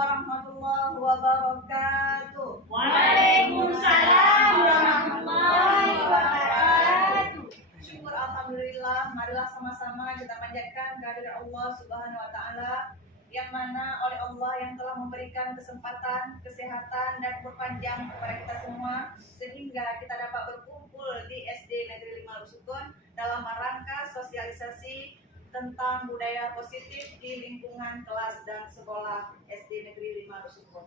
warahmatullahi wabarakatuh. Waalaikumsalam warahmatullahi wabarakatuh. Syukur alhamdulillah, marilah sama-sama kita panjatkan kehadirat Allah Subhanahu wa taala yang mana oleh Allah yang telah memberikan kesempatan, kesehatan dan berpanjang kepada kita semua sehingga kita dapat berkumpul di SD Negeri 5 Lusukon dalam rangka sosialisasi tentang budaya positif di lingkungan kelas dan sekolah SD Negeri 5 Lusukon.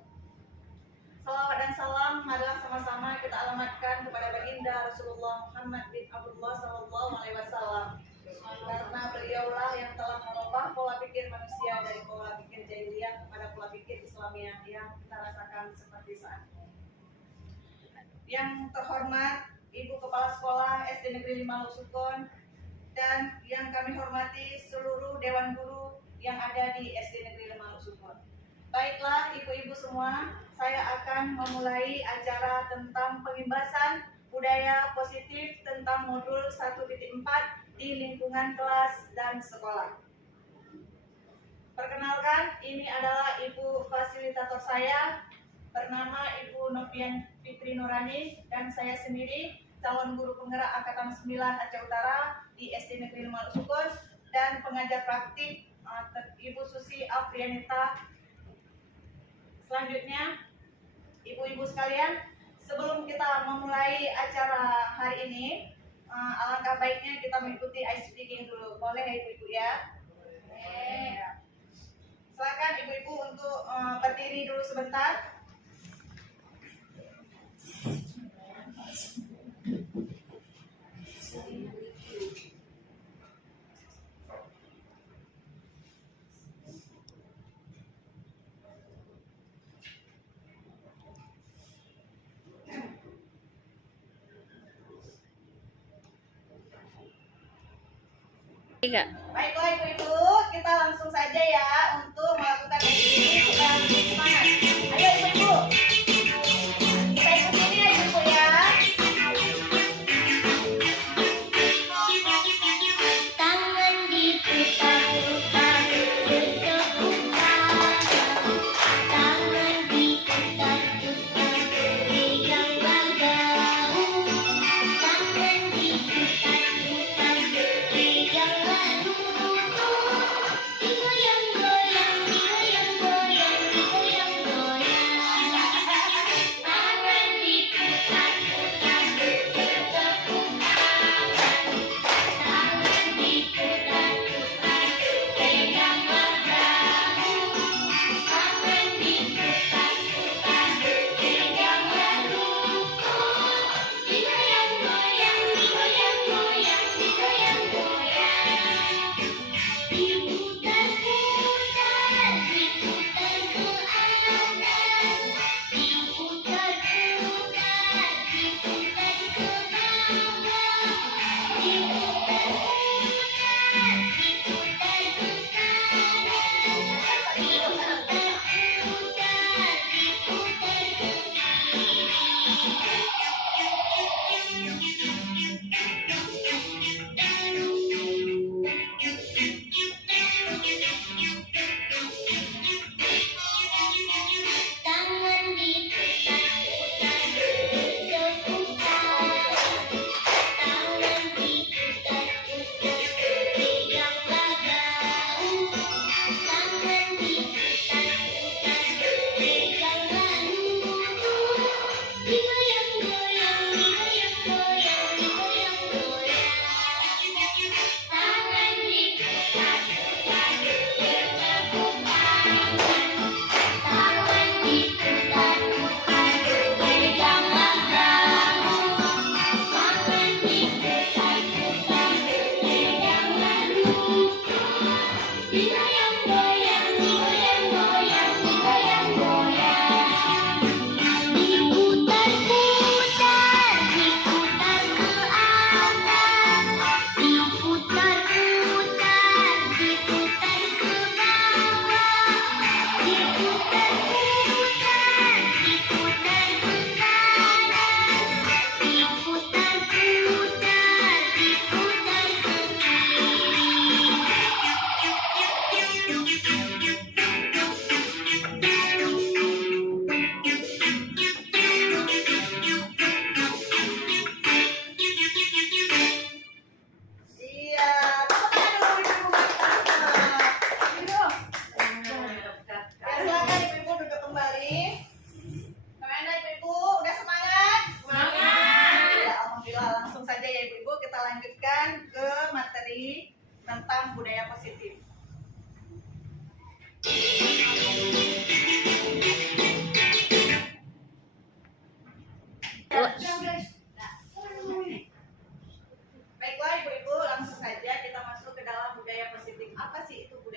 Salawat dan salam marilah sama-sama kita alamatkan kepada baginda Rasulullah Muhammad bin Abdullah sallallahu alaihi wasallam. Karena beliaulah yang telah merubah pola pikir manusia dari pola pikir jahiliyah kepada pola pikir Islamiah yang kita rasakan seperti saat ini. Yang terhormat Ibu Kepala Sekolah SD Negeri 5 Lusukon dan yang kami hormati seluruh Dewan Guru yang ada di SD Negeri 5 Lusukon. Baiklah ibu-ibu semua, saya akan memulai acara tentang pengimbasan budaya positif tentang modul 1.4 di lingkungan kelas dan sekolah. Perkenalkan, ini adalah ibu fasilitator saya bernama Ibu Novian Fitri Nurani dan saya sendiri calon guru penggerak Angkatan 9 Aceh Utara di SD Negeri 5 Lusukon dan pengajar praktik Ibu Susi Afrianita. Selanjutnya, ibu-ibu sekalian, sebelum kita memulai acara hari ini, alangkah baiknya kita mengikuti ice speaking dulu. Boleh ya ibu-ibu ya? Silakan ibu-ibu untuk berdiri dulu sebentar. Baiklah ibu-ibu, kita langsung saja ya untuk melakukan ini. Kita lebih semangat. Ayo ibu-ibu, kita ikuti ini ya ibu ya. Tangan diputar-putar bergetar, tangan diputar-putar pegang bahu, tangan diputar-putar pegang bahu.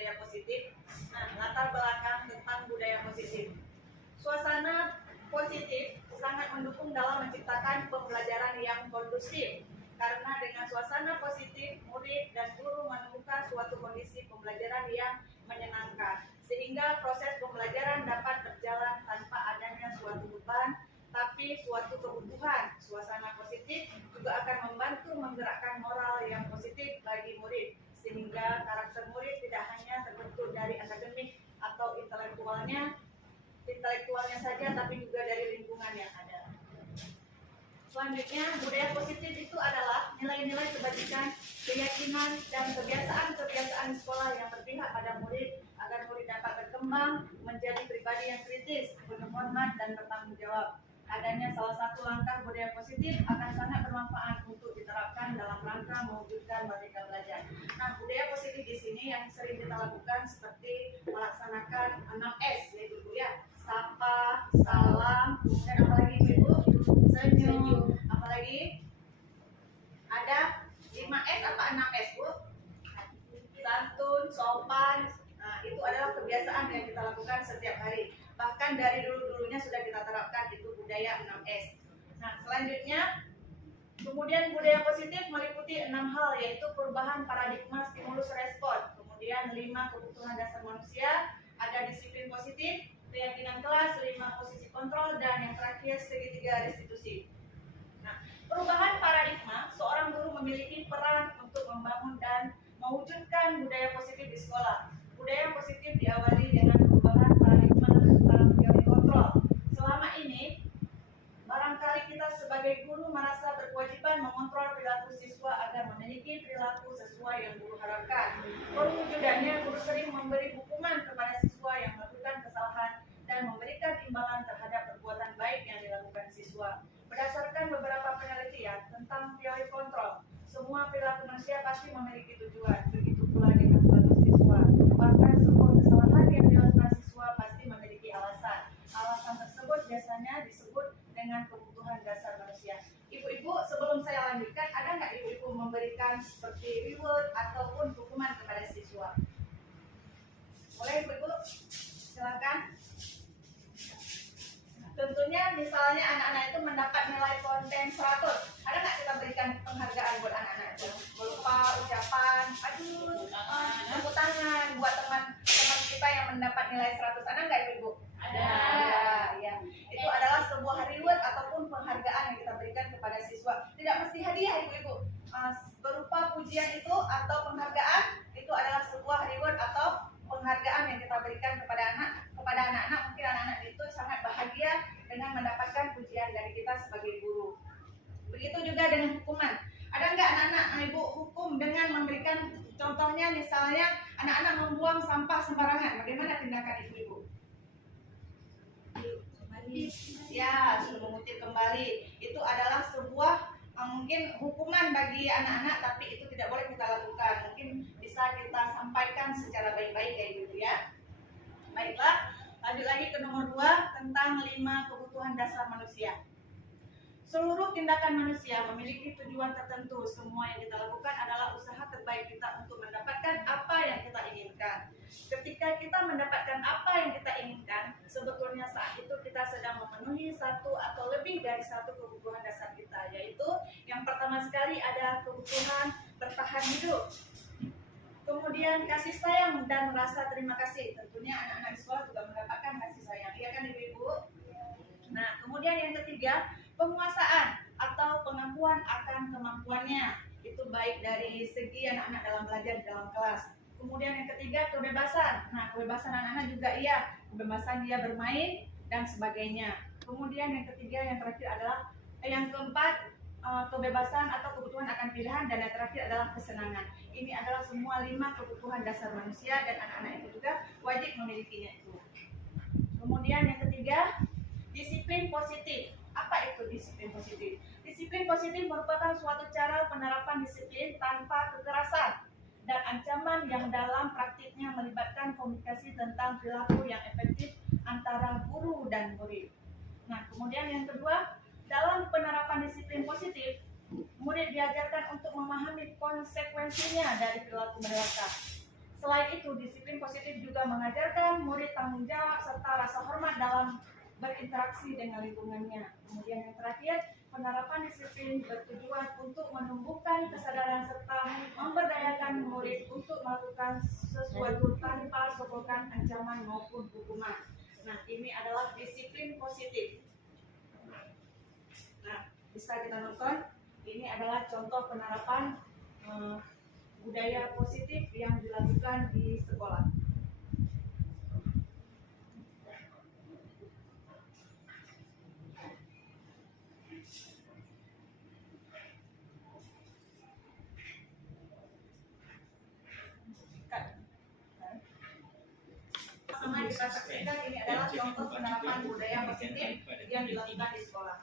budaya positif. Nah, latar belakang tentang budaya positif. Suasana positif sangat mendukung dalam menciptakan pembelajaran yang kondusif. Karena dengan suasana positif, murid dan guru menemukan suatu kondisi pembelajaran yang menyenangkan, sehingga proses pembelajaran dapat berjalan tanpa adanya suatu beban, tapi suatu kebutuhan. Suasana positif juga akan membantu menggerakkan moral yang positif bagi murid, sehingga karakter murid tidak hanya terbentuk dari akademik atau intelektualnya saja, tapi juga dari lingkungan yang ada. Selanjutnya, budaya positif itu adalah nilai-nilai kebajikan, keyakinan, dan kebiasaan-kebiasaan sekolah yang berpihak pada murid agar murid dapat berkembang menjadi pribadi yang kritis, penuh hormat, dan bertanggung jawab. Adanya salah satu langkah budaya positif akan sangat bermanfaat untuk diterapkan dalam rangka mewujudkan merdeka belajar. Nah, budaya positif di sini yang sering kita lakukan seperti melaksanakan 6S, yaitu ya, sapa, salam, dan apalagi Ibu? Senyum. Apalagi? Ada 5S apa 6S, Bu? Santun, sopan. Nah, itu adalah kebiasaan yang kita lakukan setiap hari. Bahkan dari dulu-dulunya sudah kita terapkan, itu budaya 6S. Nah, selanjutnya, kemudian budaya positif meliputi 6 hal, yaitu perubahan paradigma stimulus respon. Kemudian 5 kebutuhan dasar manusia, ada disiplin positif, keyakinan kelas, 5 posisi kontrol, dan yang terakhir segitiga restitusi. Nah, perubahan paradigma, seorang guru memiliki peran untuk membangun dan mewujudkan budaya positif di sekolah. Budaya positif diawali dengan perubahan paradigma tentang teori kontrol. Selama ini, barangkali kita sebagai guru merasa berkewajiban mengontrol perilaku siswa agar memiliki perilaku sesuai yang guru harapkan. Perwujudannya, guru sering memberi hukuman kepada siswa yang melakukan kesalahan dan memberikan imbalan terhadap perbuatan baik yang dilakukan siswa. Berdasarkan beberapa penelitian tentang teori kontrol, semua perilaku manusia pasti memiliki tujuan. Begitu pula dengan perilaku siswa. Bahkan sebuah kesalahan yang dilakukan siswa pasti memiliki alasan. Alasan tersebut biasanya disebut dengan kebutuhan dasar manusia. Ibu-ibu, sebelum saya lanjutkan, ada nggak ibu-ibu memberikan seperti reward ataupun hukuman kepada siswa? Boleh ibu-ibu? Silakan. Tentunya misalnya anak-anak itu mendapat nilai konten 100. Ada nggak kita berikan penghargaan buat anak-anak itu? Berupa ucapan, tepuk tangan buat teman-teman kita yang mendapat nilai 100. Ada nggak ibu-ibu? Ada. Ya. Itu adalah sebuah reward ataupun penghargaan yang kita berikan kepada siswa. Tidak mesti hadiah ibu-ibu. Berupa pujian itu atau penghargaan, itu adalah sebuah reward atau penghargaan yang kita berikan kepada anak-anak. Mungkin anak-anak itu sangat bahagia dengan mendapatkan pujian dari kita sebagai guru. Begitu juga dengan hukuman. Ada nggak anak-anak ibu hukum dengan memberikan, contohnya misalnya anak-anak membuang sampah sembarangan, bagaimana tindakan ibu-ibu? Ya, suruh mengutip kembali. Itu adalah sebuah mungkin hukuman bagi anak-anak, tapi itu tidak boleh kita lakukan. Mungkin bisa kita sampaikan secara baik-baik kayak gitu ya. Baiklah, lanjut lagi ke nomor 2 tentang 5 kebutuhan dasar manusia. Seluruh tindakan manusia memiliki tujuan tertentu. Semua yang kita lakukan adalah usaha terbaik kita untuk mendapatkan apa yang kita inginkan. Ketika kita mendapatkan apa yang kita inginkan, sebetulnya saat itu kita sedang memenuhi satu atau lebih dari satu kebutuhan dasar kita, yaitu yang pertama sekali ada kebutuhan bertahan hidup. Kemudian kasih sayang dan rasa terima kasih. Tentunya anak-anak di sekolah juga mendapatkan kasih sayang, iya kan ibu-ibu? Nah, kemudian yang ketiga, penguasaan atau pengakuan akan kemampuannya. Itu baik dari segi anak-anak dalam belajar di dalam kelas. Kemudian yang ketiga, kebebasan. Nah, kebebasan anak-anak juga iya, kebebasan dia bermain dan sebagainya. Kemudian yang ketiga, yang terakhir adalah yang keempat, kebebasan atau kebutuhan akan pilihan, dan yang terakhir adalah kesenangan. Ini adalah semua 5 kebutuhan dasar manusia dan anak-anak itu juga wajib memilikinya itu. Kemudian yang ketiga, disiplin positif. Apa itu disiplin positif? Disiplin positif merupakan suatu cara penerapan disiplin tanpa kekerasan dan ancaman yang dalam praktiknya melibatkan komunikasi tentang perilaku yang efektif antara guru dan murid. Nah, kemudian yang kedua, dalam penerapan disiplin positif, murid diajarkan untuk memahami konsekuensinya dari perilaku mereka. Selain itu, disiplin positif juga mengajarkan murid tanggung jawab serta rasa hormat dalam berinteraksi dengan lingkungannya. Kemudian yang terakhir, penerapan disiplin bertujuan untuk menumbuhkan kesadaran serta memberdayakan murid untuk melakukan sesuatu tanpa sokongan, ancaman maupun hukuman. Nah, ini adalah disiplin positif. Nah, bisa kita nonton. Ini adalah contoh penerapan budaya positif yang dilakukan di sekolah. Sama kita saksikan, ini adalah contoh penerapan budaya positif yang dilakukan di sekolah.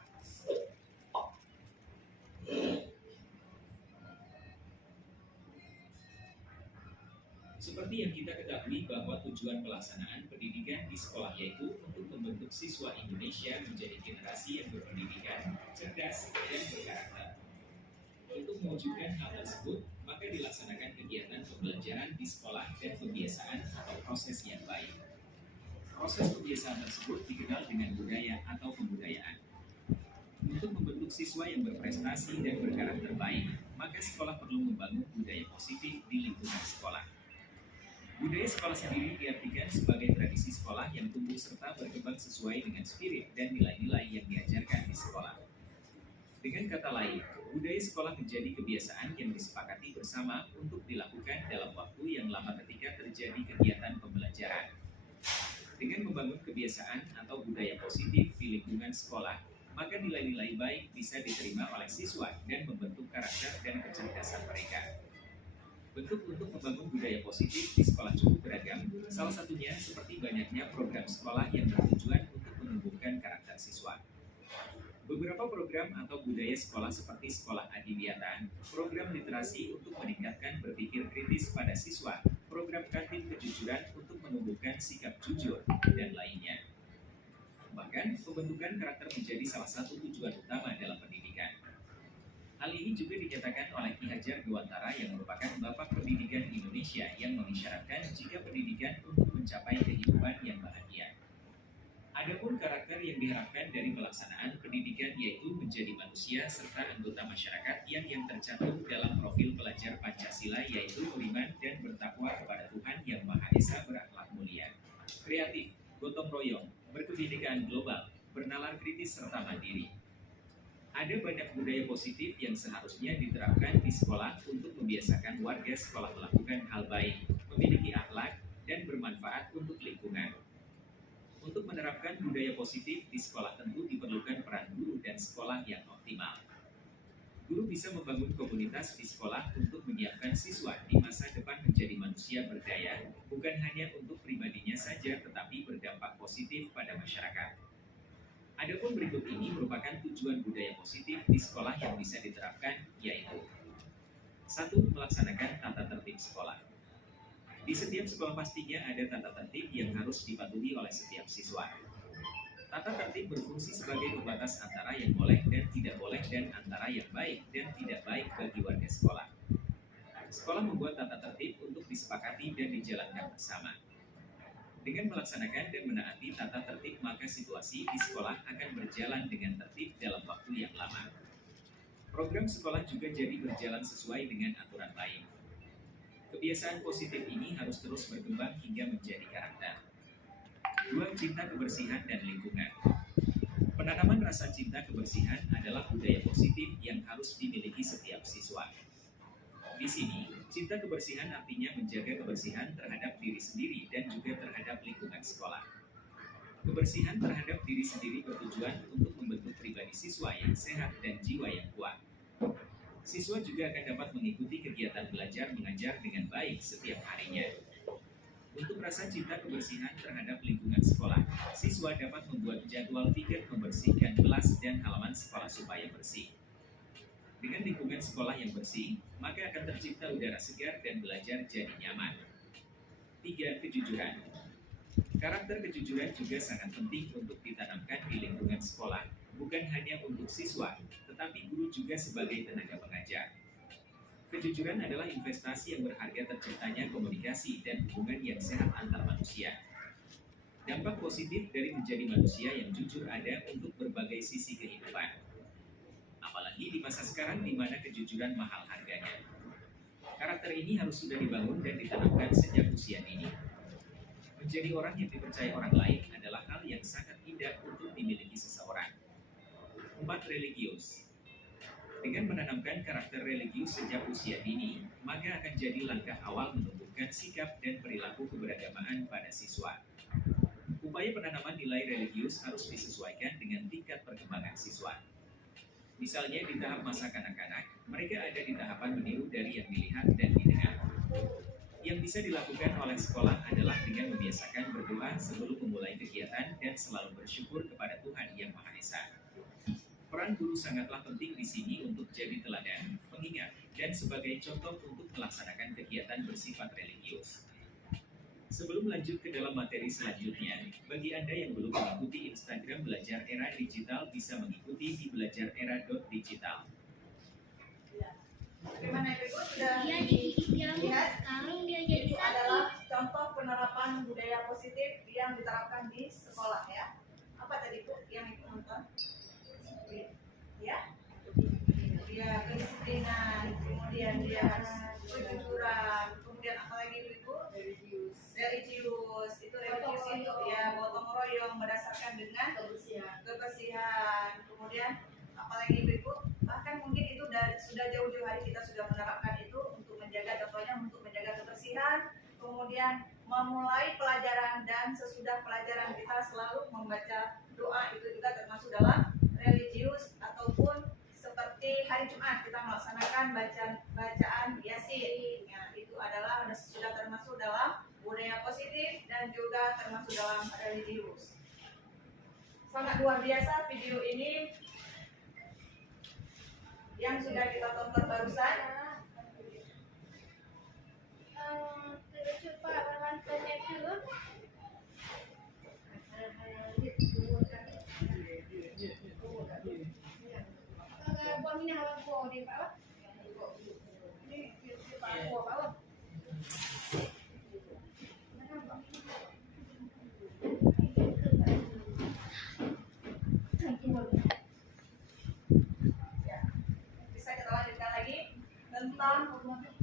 Seperti yang kita ketahui bahwa tujuan pelaksanaan pendidikan di sekolah yaitu untuk membentuk siswa Indonesia menjadi generasi yang berpendidikan, cerdas, dan berkarakter. Untuk mewujudkan hal tersebut, maka dilaksanakan kegiatan pembelajaran di sekolah dan pembiasaan atau proses yang baik. Proses pembiasaan tersebut dikenal dengan budaya atau pembudayaan. Untuk membentuk siswa yang berprestasi dan berkarakter baik, maka sekolah perlu membangun budaya positif di lingkungan sekolah. Budaya sekolah sendiri diartikan sebagai tradisi sekolah yang tumbuh serta berkembang sesuai dengan spirit dan nilai-nilai yang diajarkan di sekolah. Dengan kata lain, budaya sekolah menjadi kebiasaan yang disepakati bersama untuk dilakukan dalam waktu yang lama ketika terjadi kegiatan pembelajaran. Dengan membangun kebiasaan atau budaya positif di lingkungan sekolah, maka nilai-nilai baik bisa diterima oleh siswa dan membentuk karakter dan kecerdasan mereka. Bentuk untuk membangun budaya positif di sekolah cukup beragam, salah satunya seperti banyaknya program sekolah yang bertujuan untuk menumbuhkan karakter siswa. Beberapa program atau budaya sekolah seperti sekolah adiwiyata, program literasi untuk meningkatkan berpikir kritis pada siswa, program kantin kejujuran untuk menumbuhkan sikap jujur, dan lainnya. Bahkan, pembentukan karakter menjadi salah satu tujuan utama dalam pendidikan. Hal ini juga dinyatakan oleh Ki Hajar Dewantara yang merupakan Bapak Pendidikan Indonesia yang mengisyaratkan jika pendidikan untuk mencapai kehidupan yang bahagia. Adapun karakter yang diharapkan dari pelaksanaan pendidikan yaitu menjadi manusia serta anggota masyarakat yang tercantum dalam profil pelajar Pancasila yaitu beriman dan bertakwa kepada Tuhan Yang Maha Esa, berakhlak mulia, kreatif, gotong royong, berkebinekaan global, bernalar kritis serta mandiri. Ada banyak budaya positif yang seharusnya diterapkan di sekolah untuk membiasakan warga sekolah melakukan hal baik, memiliki akhlak, dan bermanfaat untuk lingkungan. Untuk menerapkan budaya positif di sekolah tentu diperlukan peran guru dan sekolah yang optimal. Guru bisa membangun komunitas di sekolah untuk menyiapkan siswa di masa depan menjadi manusia berdaya, bukan hanya untuk pribadinya saja tetapi berdampak positif pada masyarakat. Adapun berikut ini merupakan tujuan budaya positif di sekolah yang bisa diterapkan, yaitu 1. Melaksanakan tata tertib sekolah. Di setiap sekolah pastinya ada tata tertib yang harus dipatuhi oleh setiap siswa. Tata tertib berfungsi sebagai pembatas antara yang boleh dan tidak boleh dan antara yang baik dan tidak baik bagi warga sekolah. Sekolah membuat tata tertib untuk disepakati dan dijalankan bersama. Dengan melaksanakan dan menaati tata tertib, maka situasi di sekolah akan berjalan dengan tertib dalam waktu yang lama. Program sekolah juga jadi berjalan sesuai dengan aturan baik. Kebiasaan positif ini harus terus berkembang hingga menjadi karakter. 2. Cinta kebersihan dan lingkungan. Penanaman rasa cinta kebersihan adalah budaya positif yang harus dimiliki setiap siswa. Di sini, cinta kebersihan artinya menjaga kebersihan terhadap diri sendiri dan juga terhadap lingkungan sekolah. Kebersihan terhadap diri sendiri bertujuan untuk membentuk pribadi siswa yang sehat dan jiwa yang kuat. Siswa juga akan dapat mengikuti kegiatan belajar mengajar dengan baik setiap harinya. Untuk rasa cinta kebersihan terhadap lingkungan sekolah, siswa dapat membuat jadwal pikir membersihkan kelas dan halaman sekolah supaya bersih. Dengan lingkungan sekolah yang bersih, maka akan tercipta udara segar dan belajar jadi nyaman. 3. Kejujuran. Karakter kejujuran juga sangat penting untuk ditanamkan di lingkungan sekolah, bukan hanya untuk siswa, tetapi guru juga sebagai tenaga pengajar. Kejujuran adalah investasi yang berharga terciptanya komunikasi dan hubungan yang sehat antar manusia. Dampak positif dari menjadi manusia yang jujur ada untuk berbagai sisi kehidupan. Apalagi di masa sekarang di mana kejujuran mahal harganya. Karakter ini harus sudah dibangun dan ditanamkan sejak usia dini. Menjadi orang yang dipercaya orang lain adalah hal yang sangat indah untuk dimiliki seseorang. 4. Religius. Dengan menanamkan karakter religius sejak usia dini, maka akan jadi langkah awal menumbuhkan sikap dan perilaku keberagamaan pada siswa. Upaya penanaman nilai religius harus disesuaikan dengan tingkat perkembangan siswa. Misalnya di tahap masa kanak-kanak, mereka ada di tahapan meniru dari yang dilihat dan didengar. Yang bisa dilakukan oleh sekolah adalah dengan membiasakan berdoa sebelum memulai kegiatan dan selalu bersyukur kepada Tuhan Yang Maha Esa. Peran guru sangatlah penting di sini untuk jadi teladan, pengingat, dan sebagai contoh untuk melaksanakan kegiatan bersifat religius. Sebelum lanjut ke dalam materi selanjutnya, bagi Anda yang belum mengikuti Instagram Belajar Era Digital bisa mengikuti di belajarera.digital. Bagaimana Ibu sudah Dia jadi ikan, lihat? sekarang dia jadi Itu sapi. adalah contoh penerapan budaya positif yang diterapkan di sekolah ya. Apa tadi Bu yang Ibu nonton? Ya, dia kedisiplinan, kemudian dia kejujuran, kemudian apa lagi Ibu? Religius. Itu religius itu ya gotong royong berdasarkan dengan kebersihan. Kemudian apalagi Ibu? Bahkan mungkin itu sudah jauh-jauh hari kita sudah menerapkan itu untuk menjaga, contohnya untuk menjaga kebersihan, kemudian memulai pelajaran dan sesudah pelajaran kita selalu membaca doa, itu juga termasuk dalam religius, ataupun seperti hari Jumat kita melaksanakan bacaan Yasin. Ya, itu adalah sudah termasuk dalam budaya positif dan juga termasuk dalam religius. Sangat luar biasa video ini yang sudah kita tonton barusan. Coba menontonnya dulu. Buat minum apa dia Pak? Ini Pak Pak. Bisa kita lanjutkan lagi tentang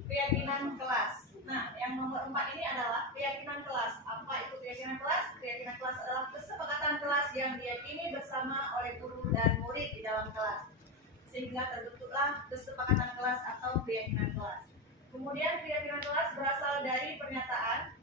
keyakinan kelas. Nah, yang nomor 4 ini adalah keyakinan kelas. Apa itu keyakinan kelas? Keyakinan kelas adalah kesepakatan kelas yang diyakini bersama oleh guru dan murid di dalam kelas, sehingga terbentuklah kesepakatan kelas atau keyakinan kelas. Kemudian keyakinan kelas berasal dari pernyataan.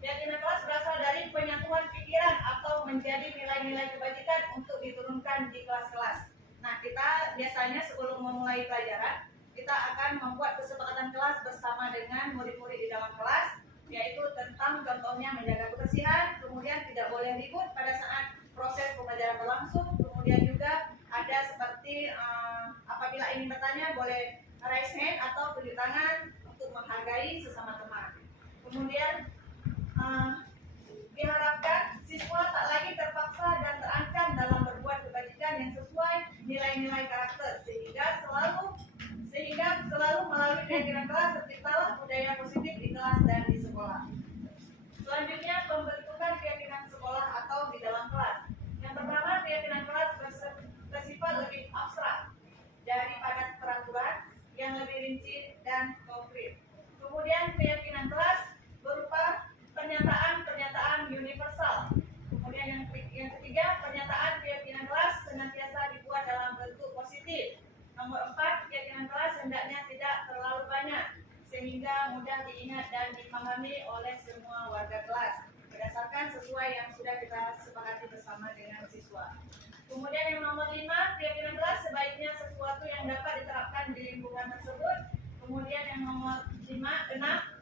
Keyakinan kelas berasal dari penyatuan pikiran atau menjadi nilai-nilai kebajikan untuk diturunkan di kelas-kelas. Nah, kita biasanya sebelum memulai pelajaran, kita akan membuat kesepakatan kelas bersama dengan murid-murid di dalam kelas, yaitu tentang contohnya menjaga kebersihan, kemudian tidak boleh ribut pada saat proses pembelajaran berlangsung, kemudian juga ada seperti apabila ingin bertanya boleh raise hand atau tunjuk tangan untuk menghargai sesama teman. Kemudian diharapkan siswa tak lagi terpaksa dan terancam dalam berbuat kebajikan yang sesuai nilai-nilai karakter, sehingga selalu melalui keyakinan kelas terciptalah budaya positif di kelas dan di sekolah. Selanjutnya, pembentukan keyakinan sekolah atau di dalam kelas. Yang pertama, keyakinan kelas bersifat lebih abstrak daripada peraturan yang lebih rinci dan konkret. Kemudian keyakinan kelas berupa pernyataan-pernyataan universal. Kemudian yang ketiga, pernyataan keyakinan kelas senantiasa dibuat dalam bentuk positif. Nomor 4, keyakinan kelas hendaknya tidak terlalu banyak sehingga mudah diingat dan dipahami oleh semua warga kelas berdasarkan sesuai yang sudah kita sepakati bersama dengan siswa. Kemudian yang nomor 5, keyakinan kelas sebaiknya sesuatu yang dapat diterapkan di lingkungan tersebut. Kemudian yang nomor 6,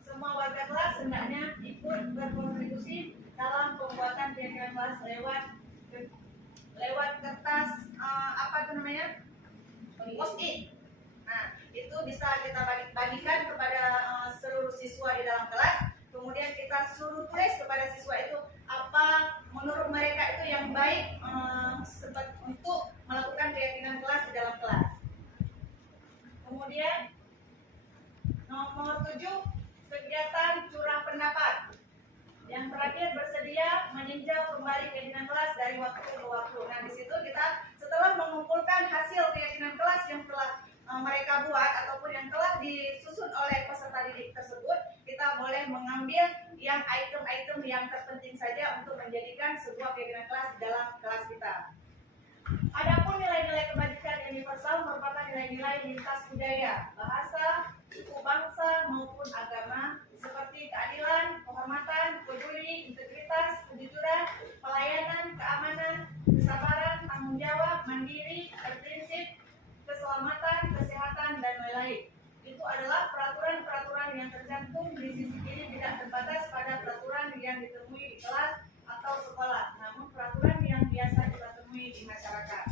semua warga kelas hendaknya ikut berkontribusi dalam pembuatan keyakinan kelas lewat kertas post-it. Nah, itu bisa kita bagikan kepada seluruh siswa di dalam kelas. Kemudian kita suruh tulis kepada siswa itu apa menurut mereka itu yang baik untuk melakukan keyakinan kelas di dalam kelas. waktu ke waktu. Nah, di situ kita setelah mengumpulkan hasil keyakinan kelas yang telah mereka buat ataupun yang telah disusun oleh peserta didik tersebut, kita boleh mengambil yang item-item yang terpenting saja untuk menjadikan sebuah keyakinan kelas di dalam kelas kita. Adapun nilai-nilai kebajikan universal merupakan nilai-nilai lintas budaya, bahasa, suku bangsa maupun agama seperti keadilan, kehormatan, peduli, integritas, kejujuran, pelayanan, keamanan, kesabaran, tanggung jawab, mandiri, berprinsip, keselamatan, kesehatan, dan lain-lain. Itu adalah peraturan-peraturan yang tercantum di sisi kiri tidak terbatas pada peraturan yang ditemui di kelas atau sekolah, namun peraturan yang biasa kita temui di masyarakat.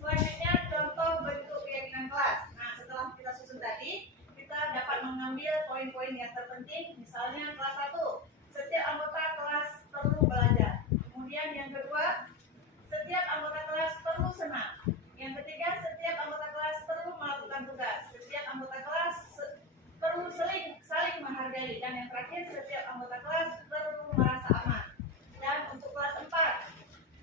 Selanjutnya, contoh bentuk keyakinan kelas. Nah, setelah kita susun tadi, kita dapat mengambil poin-poin yang terpenting. Misalnya kelas 1, setiap anggota kelas perlu belajar. Kemudian yang kedua, setiap anggota kelas perlu senang. Yang ketiga, setiap anggota kelas perlu melakukan tugas. Setiap anggota kelas perlu saling menghargai. Dan yang terakhir, setiap anggota kelas perlu merasa aman. Dan untuk kelas 4,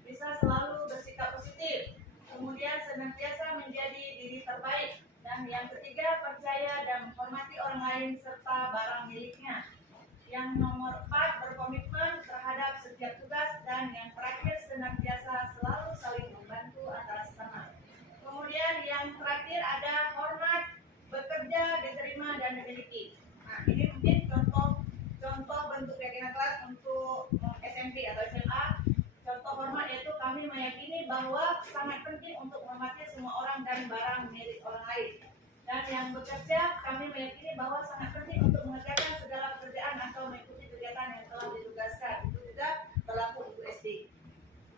bisa selalu bersikap positif. Kemudian senantiasa menjadi diri terbaik. Dan yang ketiga, percaya dan menghormati orang lain serta barang miliknya. Yang nomor 4, berkomitmen terhadap setiap tugas. Dan yang terakhir, senantiasa selalu saling membantu antara sesama. Kemudian yang terakhir ada hormat, bekerja, diterima, dan dimiliki. Nah, ini mungkin contoh bentuk keyakinan kelas untuk SMP atau SMA. Contoh hormat yaitu kami meyakini bahwa sangat penting untuk menghormati semua orang dan barang milik orang lain. Dan yang bekerja, kami meyakini bahwa sangat penting untuk mengerjakan segala pekerjaan atau mengikuti kegiatan yang telah ditugaskan. Itu juga berlaku untuk SD.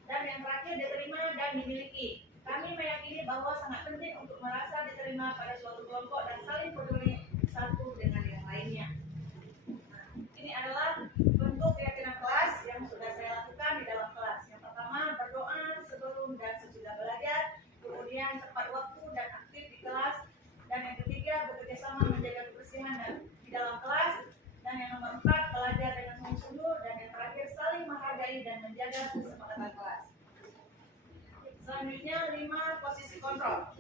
Dan yang terakhir, diterima dan dimiliki. Kami meyakini bahwa sangat penting untuk merasa diterima pada suatu kelompok dan saling peduli satu dengan yang lainnya. Nah, ini adalah bentuk keyakinan kelas yang sudah saya lakukan di dalam kelas. Yang pertama, berdoa sebelum dan sesudah belajar. Kemudian tepat waktu dan aktif di kelas. Dan yang ketiga, bekerja sama menjaga kebersihan dan di dalam kelas. Dan yang nomor 4, belajar dengan sungguh-sungguh. Dan yang terakhir, saling menghargai dan menjaga kesepakatan kelas. Selanjutnya 5 posisi kontrol.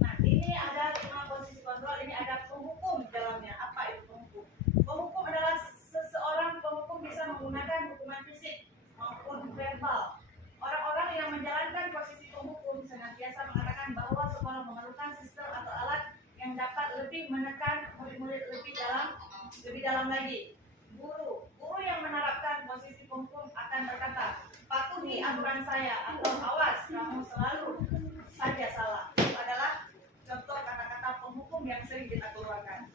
Nah, ini ada 5 posisi kontrol. Ini ada penghukum di dalamnya. Apa itu penghukum? Penghukum adalah seseorang penghukum bisa menggunakan hukuman fisik maupun verbal. Orang-orang yang menjalankan posisi penghukum senantiasa mengatakan bahwa sekolah memerlukan sistem atau alat yang dapat lebih menekan murid-murid lebih dalam lagi. Guru yang menerapkan posisi penghukum akan berkata, patuhi aturan saya atau awas kamu selalu saja salah. Itu adalah contoh kata-kata penghukum yang sering kita keluarkan.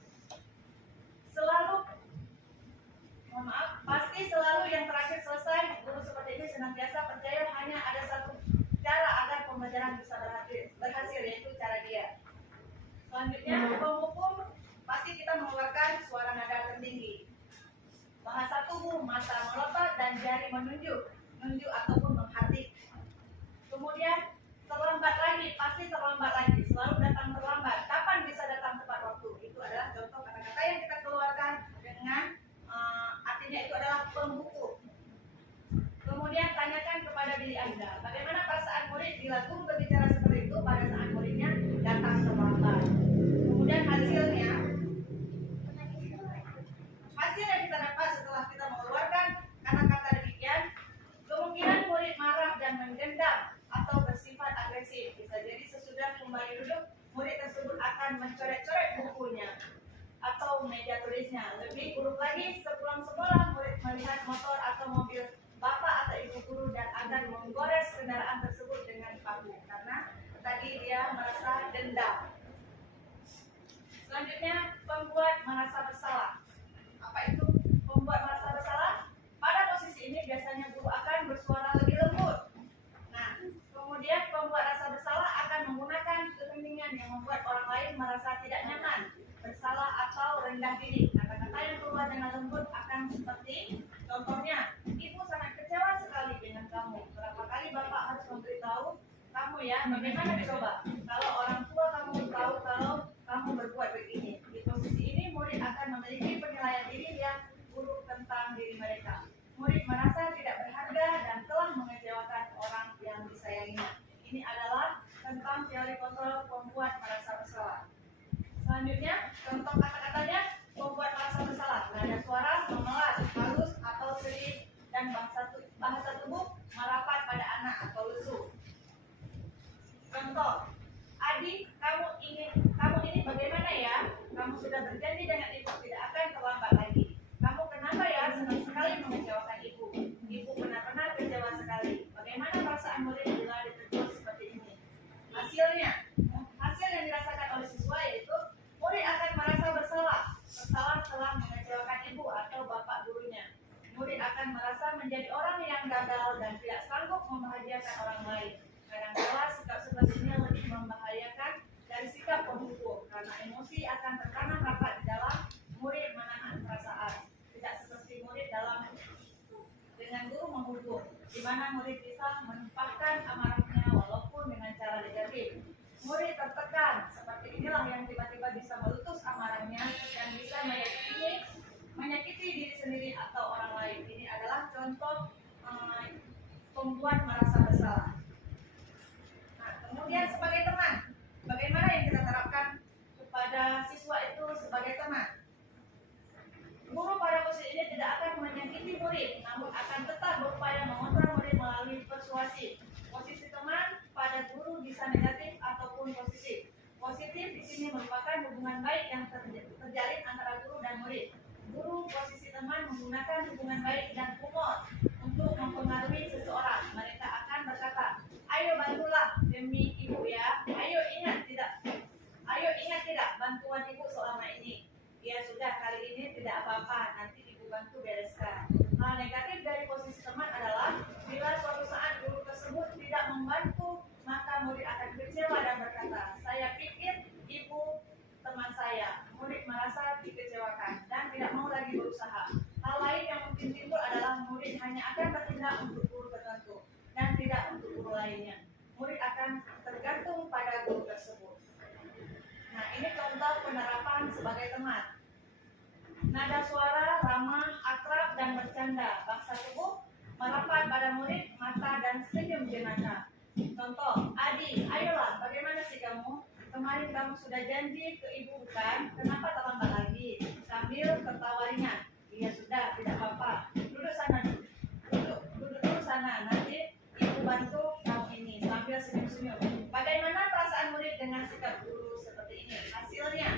Pasti selalu yang terakhir selesai. Guru seperti ini senantiasa percaya hanya ada satu cara agar pembelajaran bisa berhasil, yaitu cara dia. Selanjutnya, penghukum pasti kita mengeluarkan suara nada tertinggi. Bahasa tubuh, mata melotot, dan jari menunjuk ataupun menghardik. Kemudian terlambat lagi, pasti terlambat lagi, selalu datang terlambat. Kapan bisa datang tepat waktu? Itu adalah contoh kata-kata yang kita keluarkan dengan artinya itu adalah penghukum. Kemudian tanyakan kepada diri Anda, bagaimana perasaan murid bila guru berbicara seperti itu pada saat muridnya datang terlambat. Kemudian hasilnya, hasil yang kita dapat setelah kita mengeluarkan kata-kata demikian, kemungkinan murid marah dan menggendam atau bersifat agresif. Bisa jadi sesudah kembali duduk, murid tersebut akan mencoret-coret bukunya atau meja tulisnya. Lebih buruk lagi, sepulang sekolah murid melihat motor atau mobil bapak atau ibu guru dan akan menggores kendaraan tersebut dengan paku karena tadi dia merasa dendam. Selanjutnya, pembuat merasa bersalah. Apa itu pembuat merasa bersalah? Pada posisi ini biasanya guru akan bersuara lebih lembut. Nah, kemudian pembuat rasa bersalah akan menggunakan keheningan yang membuat orang lain merasa tidak nyaman, bersalah atau rendah diri. Kata-kata yang keluar dengan lembut akan seperti, contohnya, ibu sangat kecewa sekali dengan kamu. Berapa kali bapak harus memberitahu kamu ya, bagaimana coba kalau orang tua kamu tahu kalau kamu berbuat begini. Di posisi ini murid akan memiliki penilaian diri yang buruk tentang diri mereka. Murid merasa tidak berharga dan telah mengecewakan Selanjutnya, contoh kata-katanya membuat merasa bersalah. Nada suara memelas, halus atau sedih, dan bahasa tubuh merapat pada anak atau lesu. Contoh, Adi, kamu ini bagaimana ya? Kamu sudah berjanji dengan ibu tidak akan terlambat lagi. Kamu kenapa ya senang sekali mengecewakan ibu? Ibu benar-benar kecewa sekali. Bagaimana perasaan murid bila ditegur seperti ini? Hasil yang dirasakan oleh siswa yaitu murid akan merasa bersalah telah mengecewakan ibu atau bapak gurunya. Murid akan merasa menjadi orang yang gagal dan tidak sanggup membahagiakan orang lain. Kadang-kala sikap seperti ini lebih membahayakan dari sikap pemukul karena emosi akan tertanam rapat di dalam murid menahan perasaan. Tidak seperti murid dengan guru menghukum, di mana murid bisa menumpahkan amarahnya walaupun dengan cara negatif. Murid tertekan, seperti inilah yang tiba-tiba bisa meletus amarahnya dan bisa menyakiti diri sendiri atau orang lain. Ini adalah contoh pembuat merasa bersalah. Nah, kemudian sebagai teman, bagaimana yang kita terapkan kepada siswa itu sebagai teman? Guru pada posisi ini tidak akan menyakiti murid, namun akan tetap berupaya mengontrol murid melalui persuasi. Posisi teman pada guru bisa negatif ataupun positif. Positif di sini merupakan hubungan baik yang terjalin antara guru dan murid. Guru posisi teman menggunakan hubungan baik dan humor untuk mempengaruhi seseorang. Mereka akan berkata, ayo bantulah demi ibu ya. Ayo ingat tidak bantuan ibu selama ini. Ya sudah, kali ini tidak apa-apa, nanti ibu bantu bereskan. Hal negatif dari posisi teman adalah bila suatu saat guru tersebut tidak membantu, maka murid akan kecewa dan berkata, saya pikir ibu teman saya. Murid merasa dikecewakan dan tidak mau lagi berusaha. Hal lain yang mungkin timbul adalah murid hanya akan bertindak untuk guru tertentu dan tidak untuk guru lainnya. Murid akan tergantung pada guru tersebut. Nah, ini contoh penerapan sebagai teman. Nada suara ramah, akrab, dan bercanda. Bahasa tubuh merapat pada murid, mata, dan senyum jenaka. Contoh, Adi, ayolah, bagaimana sih kamu? Kemarin kamu sudah janji ke ibu bukan? Kenapa terlambat lagi? Sambil tertawa ringan. Iya sudah, tidak apa-apa. Duduk sana, duduk sana. Nanti ibu bantu kamu ini sambil senyum-senyum. Bagaimana perasaan murid dengan sikap guru seperti ini? Hasilnya,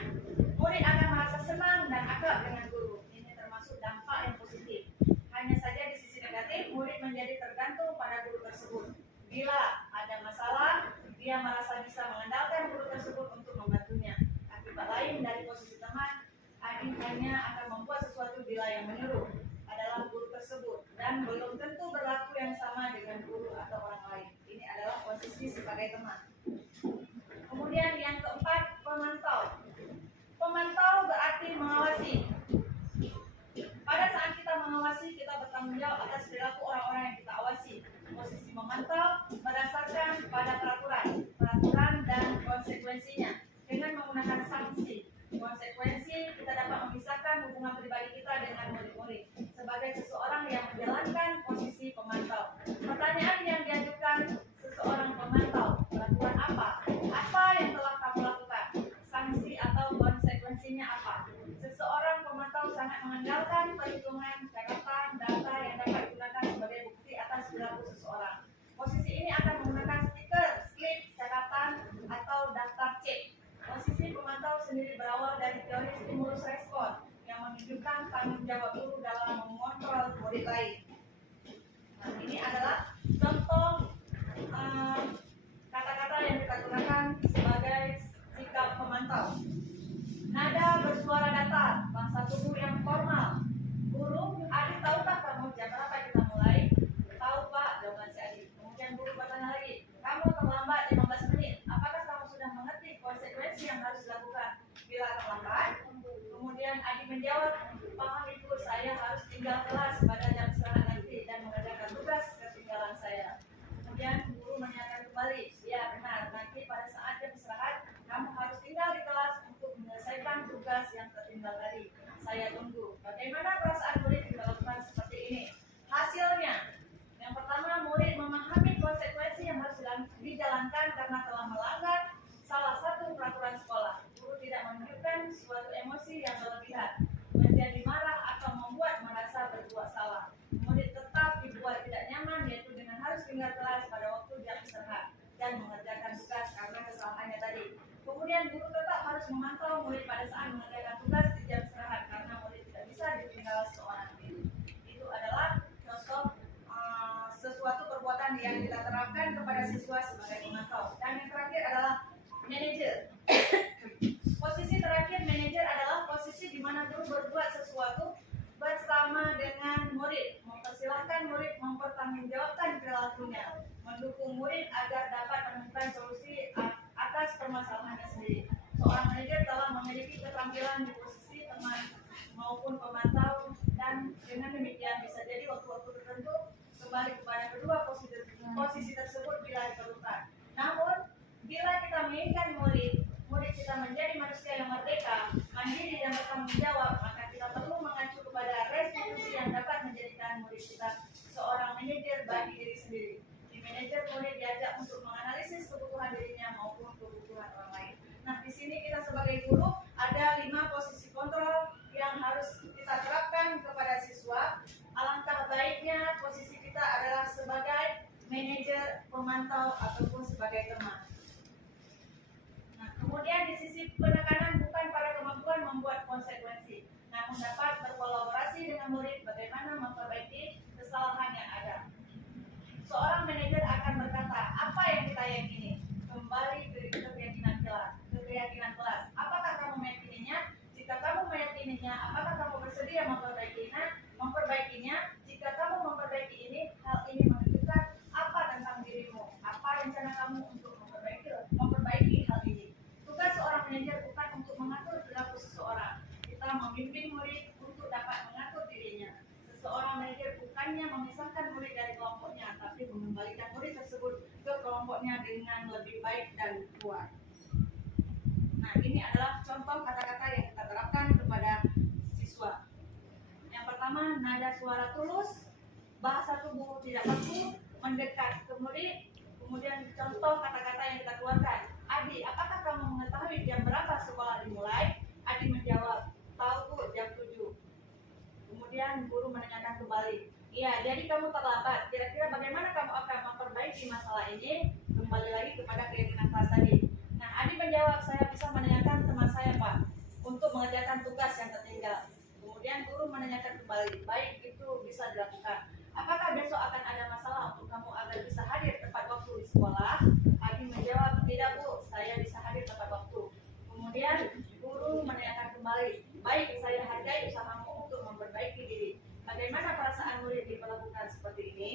murid akan merasa senang dan akrab dengan guru. Ini termasuk dampak yang positif. Hanya saja di sisi negatif, murid menjadi tergantung pada guru tersebut. Bila ada masalah, dia merasa bisa mengandalkan guru tersebut untuk membantunya. Akibat lain dari posisi teman, Adi hanya akan membuat sesuatu bila yang menyuruh adalah guru tersebut dan belum tentu berlaku yang sama dengan guru atau orang lain. Ini adalah posisi sebagai teman. Kemudian yang keempat, pemantau. Pemantau berarti mengawasi. Pada saat kita mengawasi, kita bertanggung jawab atas perilaku orang-orang yang kita awasi. Posisi memantau berdasarkan pada peraturan dan konsekuensinya dengan menggunakan sanksi. Konsekuensi kita dapat memisahkan hubungan pribadi kita dengan murid-murid sebagai seseorang yang menjalankan posisi pemantau. Pertanyaan yang diajukan seseorang pemantau, peraturan apa? Apa yang telah kamu lakukan? Sanksi atau konsekuensinya apa? Seseorang pemantau sangat mengandalkan perhitungan, catatan, data yang dapat digunakan sebagai bukti atas perilaku seseorang. Posisi ini akan menggunakan stiker, slip, catatan, atau daftar cek. Posisi pemantau sendiri berawal dari teori stimulus respon yang menunjukkan tanggung jawab guru dalam mengontrol murid lain. Nah, ini adalah contoh kata-kata yang kita gunakan sebagai sikap pemantau. Nada bersuara datar, bahasa tubuh yang formal. Guru, Adi, tahukah kamu jam berapa kita mulai? Tahu Pak, jawaban si Adi. Kemudian guru bertanya lagi, kamu terlambat 15 menit. Apakah kamu sudah mengerti konsekuensi yang harus dilakukan bila terlambat? Kemudian Adi menjawab, paham ibu, saya harus tinggal kelas pada jam setengah nanti dan mengerjakan tugas ketinggalan saya. Kemudian guru menyatakan kembali, ya benar, nanti pada saat jam istirahat kamu harus tinggal di kelas untuk menyelesaikan tugas yang tertinggal tadi. Saya tunggu. Bagaimana perasaan murid dilakukan seperti ini? Hasilnya, yang pertama, murid memahami konsekuensi yang harus dijalankan karena telah melanggar salah satu peraturan sekolah. Guru tidak menunjukkan memantau murid pada saat mengerjakan tugas di jam istirahat karena murid tidak bisa ditinggal seorang diri. Itu adalah contoh sesuatu perbuatan yang kita terapkan kepada siswa sebagai pemantau. Dan yang terakhir adalah manajer. Posisi terakhir manajer adalah posisi di mana guru berbuat sesuatu bersama dengan murid, mempersilahkan murid mempertanggungjawabkan perilakunya, mendukung murid agar dapat menemukan solusi atas permasalahannya sendiri. Seorang manajer telah memiliki keterampilan di posisi teman maupun pemantau, dan dengan demikian bisa jadi waktu-waktu tertentu kembali kepada kedua posisi tersebut bila diperlukan. Namun, bila kita menginginkan murid kita menjadi manusia yang merdeka, mandiri dan bertanggung jawab, maka kita perlu mengacu kepada restitusi yang dapat menjadikan murid kita seorang manajer bagi diri sendiri. Di manajer, murid diajak untuk menganalisis kebutuhan dirinya maupun kebutuhan orang lain. Nah, di sini kita sebagai guru ada 5 posisi kontrol yang harus kita terapkan kepada siswa. Alangkah baiknya posisi kita adalah sebagai manajer, pemantau, ataupun sebagai teman. Nah, kemudian di sisi penekanan bukan pada kemampuan membuat konsekuensi, namun dapat berkolaborasi dengan murid bagaimana memperbaiki kesalahan yang ada. Seorang manajer akan berkata, apa yang kita yakini? Kembali ke keyakinan kelas. Apakah kamu meyakininya? Jika kamu meyakininya, apakah kamu bersedia memperbaikinya? Jika kamu memperbaiki ini, hal ini menunjukkan apa tentang dirimu? Apa rencana kamu untuk memperbaiki hal ini? Tugas seorang manajer bukan untuk mengatur perilaku seseorang. Kita membimbing murid untuk dapat mengatur dirinya. Seseorang manajer bukannya memisahkan murid dari kelompoknya, tapi mengembalikan murid tersebut ke kelompoknya dengan lebih baik dan kuat. Nah, ini adalah contoh kata-kata yang kita terapkan kepada siswa. Yang pertama, nada suara tulus, bahasa tubuh tidak kaku, mendekat ke murid. Kemudian contoh kata-kata yang kita keluarkan. Adi, apakah kamu mengetahui jam berapa sekolah dimulai? Adi menjawab, tahu Bu, jam 7. Kemudian guru menanyakan kembali, iya, jadi kamu terlambat. Kira-kira bagaimana kamu akan memperbaiki masalah ini? Kembali lagi kepada keyakinan kelas tadi. Nah, Adi menjawab, saya bisa menanyakan teman saya, Pak, untuk mengerjakan tugas yang tertinggal. Kemudian guru menanyakan kembali, baik, itu bisa dilakukan. Apakah besok akan ada masalah untuk kamu agar bisa hadir tepat waktu di sekolah? Adi menjawab, tidak Bu, saya bisa hadir tepat waktu. Kemudian guru menanyakan kembali, baik, saya hargai usahamu untuk memperbaiki diri. Bagaimana perasaan murid diperlakukan seperti ini?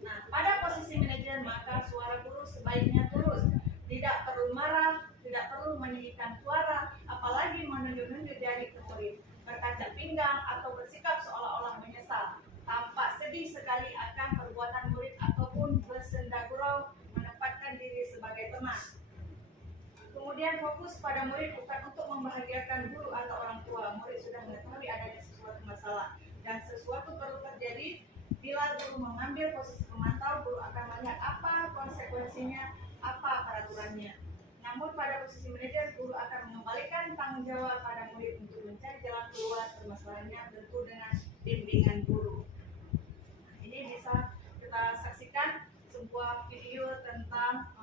Nah, pada posisi manajer, maka suara guru sebaiknya tulus. Tidak perlu marah, tidak perlu meninggikan suara, apalagi menunjuk-nunjuk jari ke murid, berkacak pinggang atau bersikap seolah-olah menyesal. Tampak sedih sekali akan perbuatan murid ataupun bersenda gurau menempatkan diri sebagai teman. Kemudian fokus pada murid bukan untuk membahagiakan guru atau orang tua. Murid sudah mengetahui adanya sesuatu masalah dan sesuatu perlu terjadi. Bila guru mengambil posisi pemantau, guru akan melihat apa konsekuensinya, apa peraturannya. Namun pada posisi manajer, guru akan mengembalikan tanggung jawab pada murid untuk mencari jalan keluar permasalahannya, tentu dengan bimbingan guru. Ini bisa kita saksikan sebuah video tentang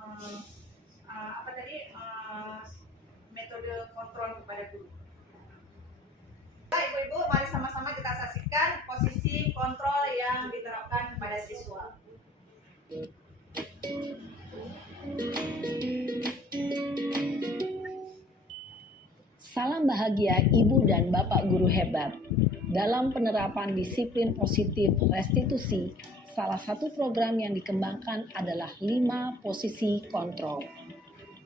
metode kontrol kepada guru. Baik, Ibu-ibu, mari sama-sama kita saksikan posisi kontrol yang diterapkan kepada siswa. Salam bahagia Ibu dan Bapak guru hebat. Dalam penerapan disiplin positif restitusi, salah satu program yang dikembangkan adalah 5 posisi kontrol.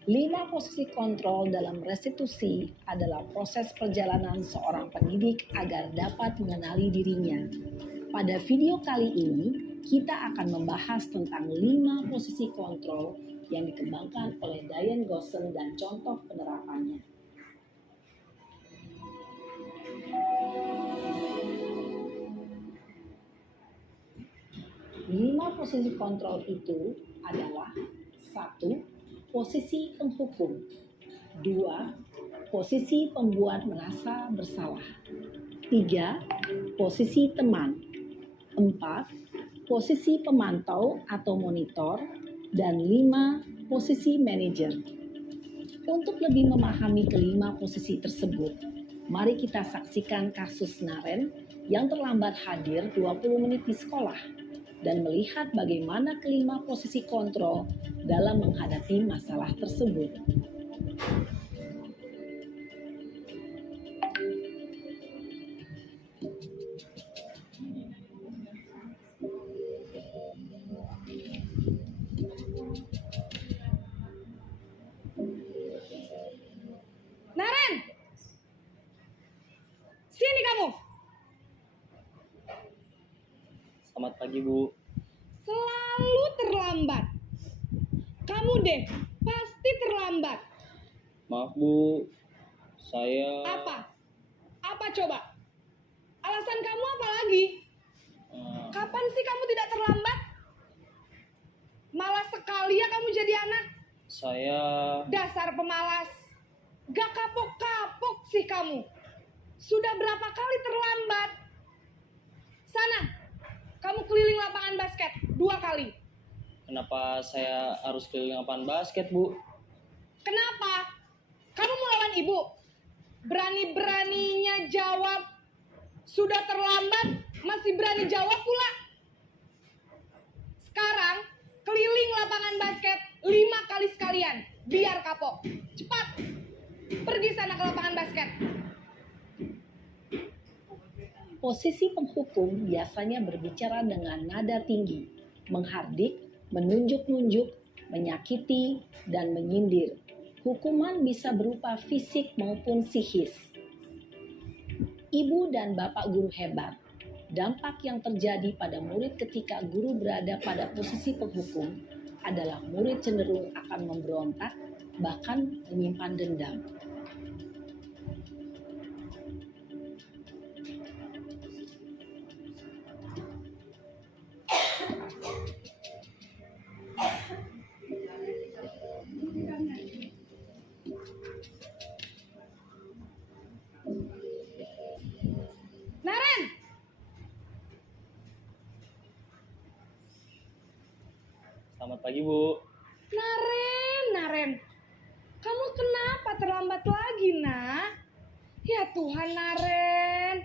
5 posisi kontrol dalam restitusi adalah proses perjalanan seorang pendidik agar dapat mengenali dirinya. Pada video kali ini, kita akan membahas tentang 5 posisi kontrol yang dikembangkan oleh Diane Gossen dan contoh penerapannya. Lima posisi kontrol itu adalah 1. Posisi penghukum. 2. Posisi pembuat merasa bersalah. 3. Posisi teman. 4. Posisi pemantau atau monitor. Dan 5. Posisi manajer. Untuk lebih memahami kelima posisi tersebut, mari kita saksikan kasus Naren yang terlambat hadir 20 menit di sekolah dan melihat bagaimana kelima posisi kontrol dalam menghadapi masalah tersebut. Naren, sini kamu. Selamat pagi, Bu. Selalu terlambat. Kamu deh, pasti terlambat. Maaf, Bu. Saya... Apa? Apa coba? Alasan kamu apa lagi? eh, Kapan sih kamu tidak terlambat? Malas sekali ya kamu jadi anak. saya... Dasar pemalas. Gak kapok-kapok sih kamu. Sudah berapa kali terlambat? Sana, kamu keliling lapangan basket 2 kali. Kenapa saya harus keliling lapangan basket, Bu? Kenapa? Kamu mau lawan ibu? Berani-beraninya jawab. Sudah terlambat, masih berani jawab pula. Sekarang, keliling lapangan basket 5 kali sekalian. Biar kapok. Cepat. Pergi sana ke lapangan basket. Posisi penghukum biasanya berbicara dengan nada tinggi, menghardik, menunjuk-nunjuk, menyakiti, dan menyindir. Hukuman bisa berupa fisik maupun psikis. Ibu dan bapak guru hebat. Dampak yang terjadi pada murid ketika guru berada pada posisi penghukum adalah murid cenderung akan memberontak, bahkan menyimpan dendam. Naren! Selamat pagi, Bu. Naren. Kamu kenapa terlambat lagi, nak? Ya Tuhan, Naren.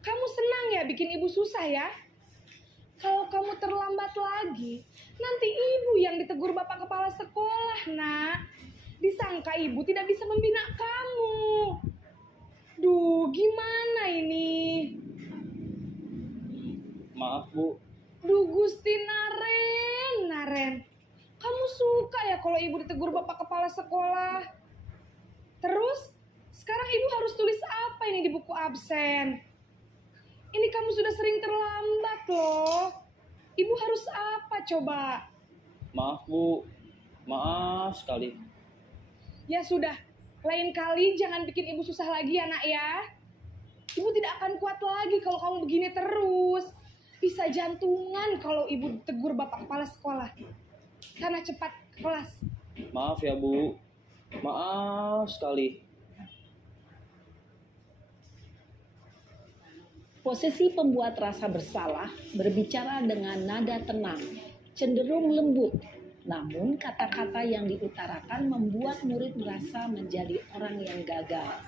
Kamu senang ya bikin ibu susah ya? Kalau kamu terlambat lagi, nanti ibu yang ditegur bapak kepala sekolah, nak. Disangka ibu tidak bisa membina kamu. Duh, gimana ini? Maaf, Bu. Duh, Gusti Naren. Kamu suka ya kalau ibu ditegur bapak kepala sekolah? Terus, sekarang ibu harus tulis apa ini di buku absen? Ini kamu sudah sering terlambat loh. Ibu harus apa coba? Maaf, Bu. Maaf sekali. Ya sudah, lain kali jangan bikin ibu susah lagi ya nak ya. Ibu tidak akan kuat lagi kalau kamu begini terus. Bisa jantungan kalau ibu tegur bapak kepala sekolah. Sana cepat ke kelas. Maaf ya, Bu. Maaf sekali. Posisi pembuat rasa bersalah berbicara dengan nada tenang, cenderung lembut. Namun kata-kata yang diutarakan membuat murid merasa menjadi orang yang gagal.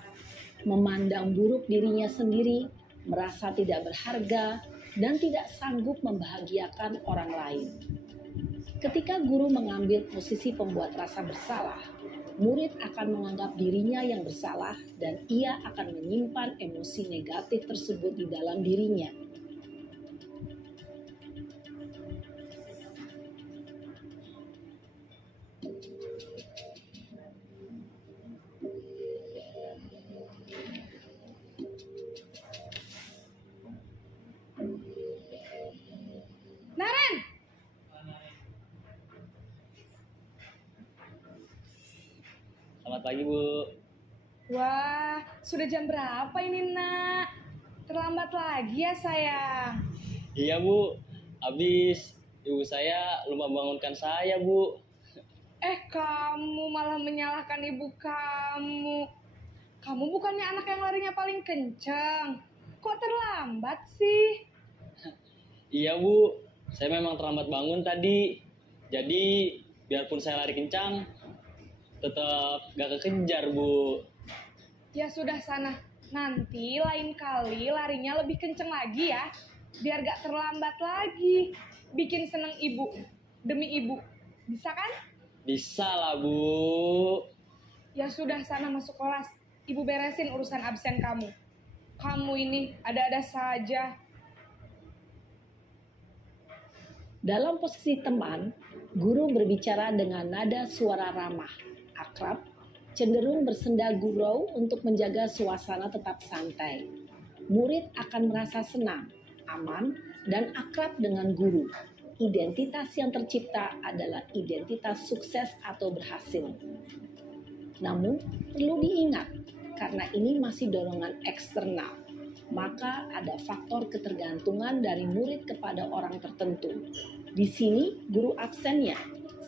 Memandang buruk dirinya sendiri, merasa tidak berharga, dan tidak sanggup membahagiakan orang lain. Ketika guru mengambil posisi pembuat rasa bersalah, murid akan menganggap dirinya yang bersalah dan ia akan menyimpan emosi negatif tersebut di dalam dirinya. Naren! Selamat pagi, Bu. Wah, sudah jam berapa ini nak? Terlambat lagi ya sayang. Iya, Bu. Habis ibu saya lupa bangunkan saya, Bu. Kamu malah menyalahkan ibu kamu. Kamu bukannya anak yang larinya paling kencang. Kok terlambat sih? Iya, Bu. Saya memang terlambat bangun tadi. Jadi, biarpun saya lari kencang, tetap gak kekejar, Bu. Ya sudah sana, nanti lain kali larinya lebih kenceng lagi ya, biar gak terlambat lagi. Bikin seneng ibu, demi ibu. Bisa kan? Bisa lah, Bu. Ya sudah sana masuk kelas, ibu beresin urusan absen kamu. Kamu ini ada-ada saja. Dalam posisi teman, guru berbicara dengan nada suara ramah, akrab, cenderung bersenda gurau untuk menjaga suasana tetap santai. Murid akan merasa senang, aman, dan akrab dengan guru. Identitas yang tercipta adalah identitas sukses atau berhasil. Namun, perlu diingat, karena ini masih dorongan eksternal, maka ada faktor ketergantungan dari murid kepada orang tertentu. Di sini, guru absennya,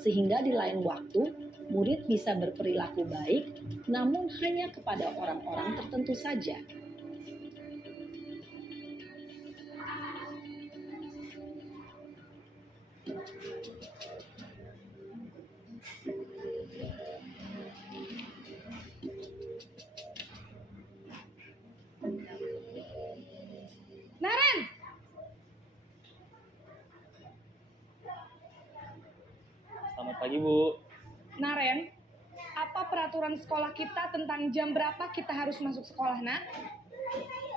sehingga di lain waktu, murid bisa berperilaku baik, namun hanya kepada orang-orang tertentu saja. Naren! Selamat pagi, Bu. Naren, apa peraturan sekolah kita tentang jam berapa kita harus masuk sekolah, nak?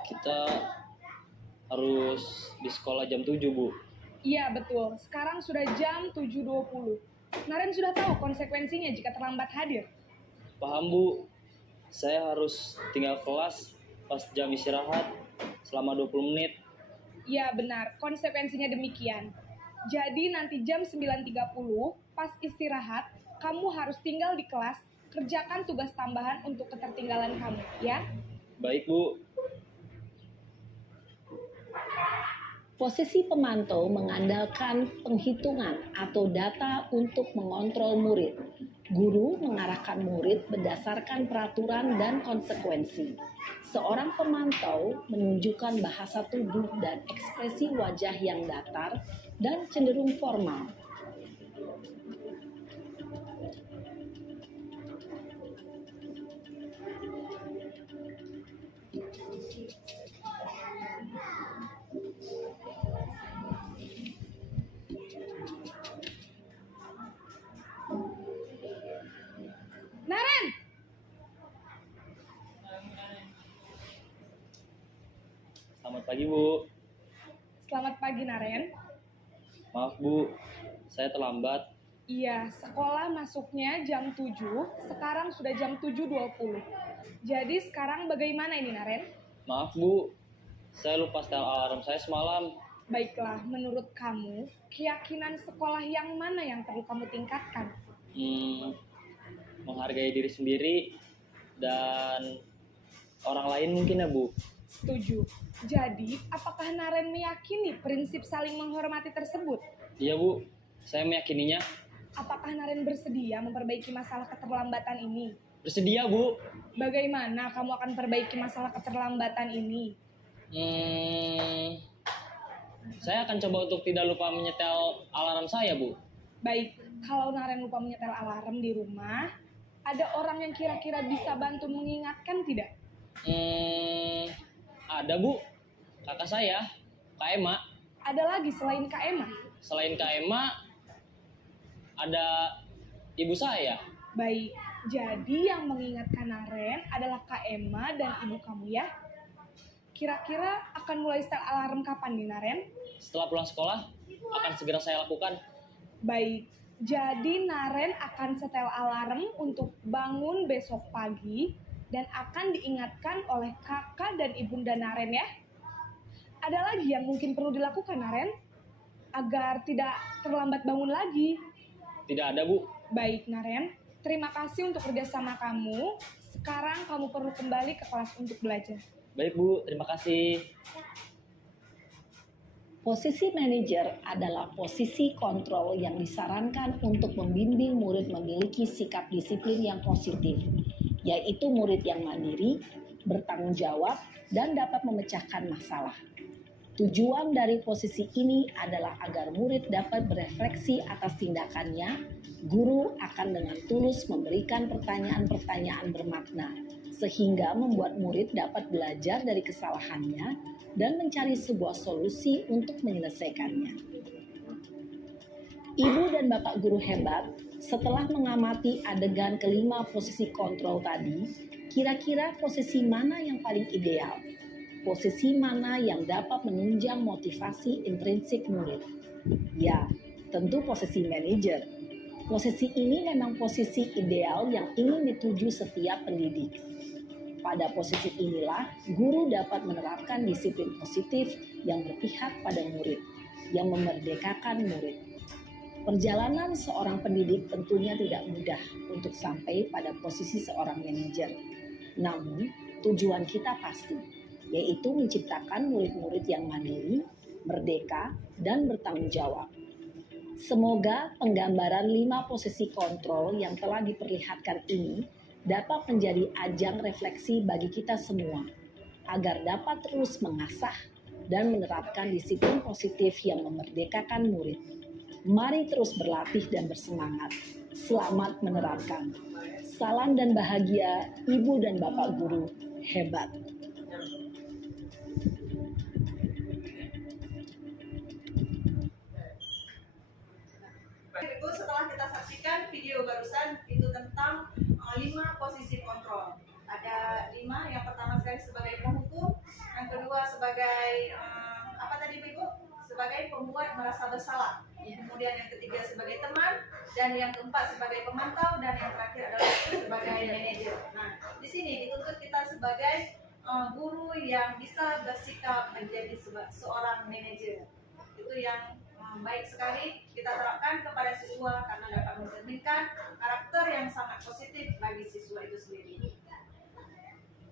Kita harus di sekolah jam 7, Bu. Iya, betul. Sekarang sudah jam 7.20. Naren sudah tahu konsekuensinya jika terlambat hadir. Paham, Bu. Saya harus tinggal kelas pas jam istirahat selama 20 menit. Iya, benar. Konsekuensinya demikian. Jadi nanti jam 9.30 pas istirahat, kamu harus tinggal di kelas, kerjakan tugas tambahan untuk ketertinggalan kamu, ya? Baik, Bu. Posisi pemantau mengandalkan penghitungan atau data untuk mengontrol murid. Guru mengarahkan murid berdasarkan peraturan dan konsekuensi. Seorang pemantau menunjukkan bahasa tubuh dan ekspresi wajah yang datar dan cenderung formal. Naren! Selamat pagi, Bu. Selamat pagi, Naren. Maaf, Bu. Saya terlambat. Iya, sekolah masuknya jam 7, sekarang sudah jam 7.20. Jadi sekarang bagaimana ini, Naren? Maaf, Bu. Saya lupa setel alarm saya semalam. Baiklah, menurut kamu, keyakinan sekolah yang mana yang perlu kamu tingkatkan? Menghargai diri sendiri dan orang lain mungkin ya, Bu. Setuju. Jadi, apakah Naren meyakini prinsip saling menghormati tersebut? Iya, Bu. Saya meyakininya. Apakah Naren bersedia memperbaiki masalah keterlambatan ini? Bersedia, Bu. Bagaimana kamu akan perbaiki masalah keterlambatan ini? Saya akan coba untuk tidak lupa menyetel alarm saya, Bu. Baik, kalau Naren lupa menyetel alarm di rumah, ada orang yang kira-kira bisa bantu mengingatkan tidak? Ada, Bu. Kakak saya, Kak Emma. Ada lagi selain Kak Emma? Selain Kak Emma, ada ibu saya. Baik, jadi yang mengingatkan Naren adalah Kak Emma dan ibu kamu ya? Kira-kira akan mulai setel alarm kapan nih, Naren? Setelah pulang sekolah, akan segera saya lakukan. Baik, jadi Naren akan setel alarm untuk bangun besok pagi dan akan diingatkan oleh kakak dan ibunda Naren ya. Ada lagi yang mungkin perlu dilakukan, Naren? Agar tidak terlambat bangun lagi. Tidak ada, Bu. Baik, Naren. Terima kasih untuk kerjasama kamu. Sekarang kamu perlu kembali ke kelas untuk belajar. Baik, Bu. Terima kasih. Posisi manajer adalah posisi kontrol yang disarankan untuk membimbing murid memiliki sikap disiplin yang positif, yaitu murid yang mandiri, bertanggung jawab, dan dapat memecahkan masalah. Tujuan dari posisi ini adalah agar murid dapat berefleksi atas tindakannya. Guru akan dengan tulus memberikan pertanyaan-pertanyaan bermakna, sehingga membuat murid dapat belajar dari kesalahannya dan mencari sebuah solusi untuk menyelesaikannya. Ibu dan Bapak guru hebat, setelah mengamati adegan kelima posisi kontrol tadi, kira-kira posisi mana yang paling ideal? Posisi mana yang dapat menunjang motivasi intrinsik murid? Ya, tentu posisi manajer. Posisi ini memang posisi ideal yang ingin dituju setiap pendidik. Pada posisi inilah, guru dapat menerapkan disiplin positif yang berpihak pada murid, yang memerdekakan murid. Perjalanan seorang pendidik tentunya tidak mudah untuk sampai pada posisi seorang manajer. Namun, tujuan kita pasti, yaitu menciptakan murid-murid yang mandiri, merdeka, dan bertanggung jawab. Semoga penggambaran 5 posisi kontrol yang telah diperlihatkan ini dapat menjadi ajang refleksi bagi kita semua, agar dapat terus mengasah dan menerapkan disiplin positif yang memerdekakan murid. Mari terus berlatih dan bersemangat. Selamat menerapkan. Salam dan bahagia Ibu dan Bapak guru hebat. Itu setelah kita saksikan video barusan itu tentang 5 posisi kontrol. Ada 5, yang pertama sekali sebagai penghukum, yang kedua sebagai apa tadi Ibu? Sebagai pembuat merasa bersalah. Kemudian yang ketiga sebagai teman, dan yang keempat sebagai pemantau, dan yang terakhir adalah sebagai manajer. Nah, di sini dituntut kita sebagai guru yang bisa bersikap menjadi seorang manajer. Itu yang baik sekali kita terapkan kepada siswa karena dapat mencerminkan karakter yang sangat positif bagi siswa itu sendiri.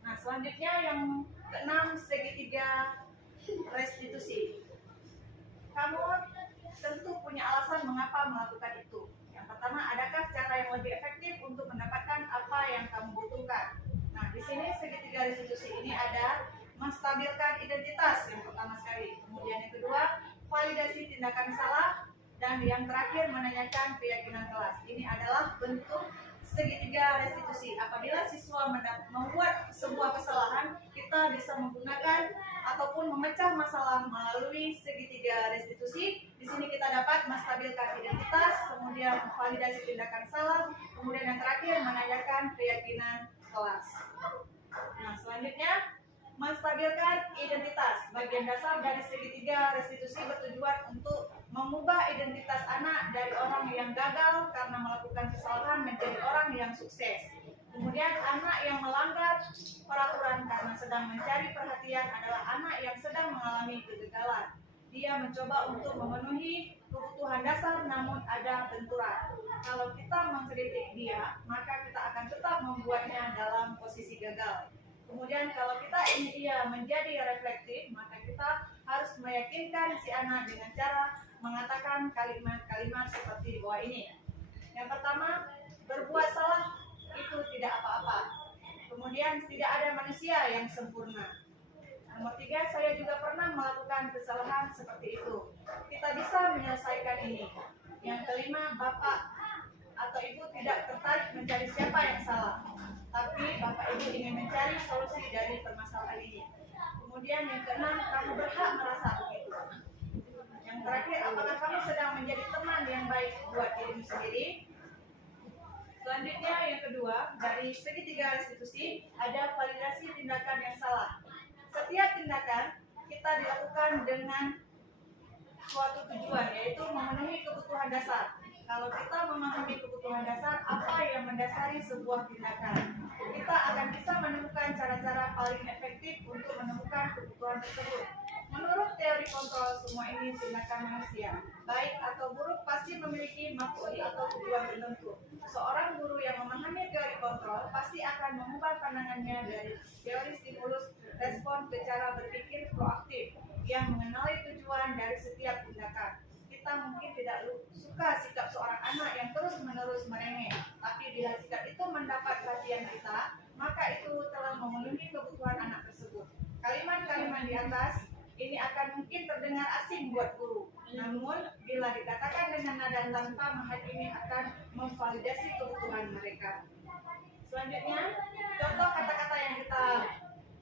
Nah, selanjutnya yang keenam, segitiga restitusi. Kamu tentu punya alasan mengapa melakukan itu. Yang pertama, adakah cara yang lebih efektif untuk mendapatkan apa yang kamu butuhkan? Nah, di sini segitiga restitusi ini ada menstabilkan identitas yang pertama sekali. Kemudian yang kedua, validasi tindakan salah, dan yang terakhir menanyakan keyakinan kelas. Ini adalah bentuk segitiga restitusi. Apabila siswa membuat sebuah kesalahan, kita bisa menggunakan ataupun memecah masalah melalui segitiga restitusi. Di sini kita dapat menstabilkan identitas, kemudian validasi tindakan salah, kemudian yang terakhir menanyakan keyakinan kelas. Nah, selanjutnya menstabilkan identitas. Bagian dasar dari segitiga restitusi bertujuan untuk mengubah identitas anak dari orang yang gagal karena melakukan kesalahan menjadi orang yang sukses. Kemudian anak yang melanggar peraturan karena sedang mencari perhatian adalah anak yang sedang mengalami kegagalan. Dia mencoba untuk memenuhi kebutuhan dasar namun ada benturan. Kalau kita mengkritik dia, maka kita akan tetap membuatnya dalam posisi gagal. Kemudian kalau kita ingin ia menjadi reflektif, maka kita harus meyakinkan si anak dengan cara mengatakan kalimat-kalimat seperti di bawah ini. Yang pertama, berbuat salah itu tidak apa-apa. Kemudian tidak ada manusia yang sempurna. Nomor 3, saya juga pernah melakukan kesalahan seperti itu. Kita bisa menyelesaikan ini. Yang kelima, Bapak atau Ibu tidak tertarik mencari siapa yang salah, tapi Bapak Ibu ingin mencari solusi dari permasalahan ini. Kemudian yang keenam, kamu berhak merasa begitu. Yang terakhir, apakah kamu sedang menjadi teman yang baik buat dirimu sendiri? Selanjutnya yang kedua, dari segitiga restitusi ada validasi tindakan yang salah. Setiap tindakan kita dilakukan dengan suatu tujuan, yaitu memenuhi kebutuhan dasar. Kalau kita memahami kebutuhan dasar, apa yang mendasari sebuah tindakan, kita akan bisa menemukan cara-cara paling efektif untuk menemukan kebutuhan tersebut. Menurut teori kontrol, semua ini tindakan manusia, baik atau buruk, pasti memiliki maksud atau tujuan tertentu. Seorang guru yang memahami teori kontrol pasti akan mengubah pandangannya dari teori stimulus respon ke cara berpikir proaktif yang mengenali tujuan dari setiap tindakan. Kita mungkin tidak suka sikap seorang anak yang terus-menerus merengek, tapi bila sikap itu mendapat perhatian kita, maka itu telah memenuhi kebutuhan anak tersebut. Kalimat-kalimat di atas ini akan mungkin terdengar asing buat guru. Namun bila dikatakan dengan nada tanpa, maka ini akan memvalidasi kebutuhan mereka. Selanjutnya, contoh kata-kata yang kita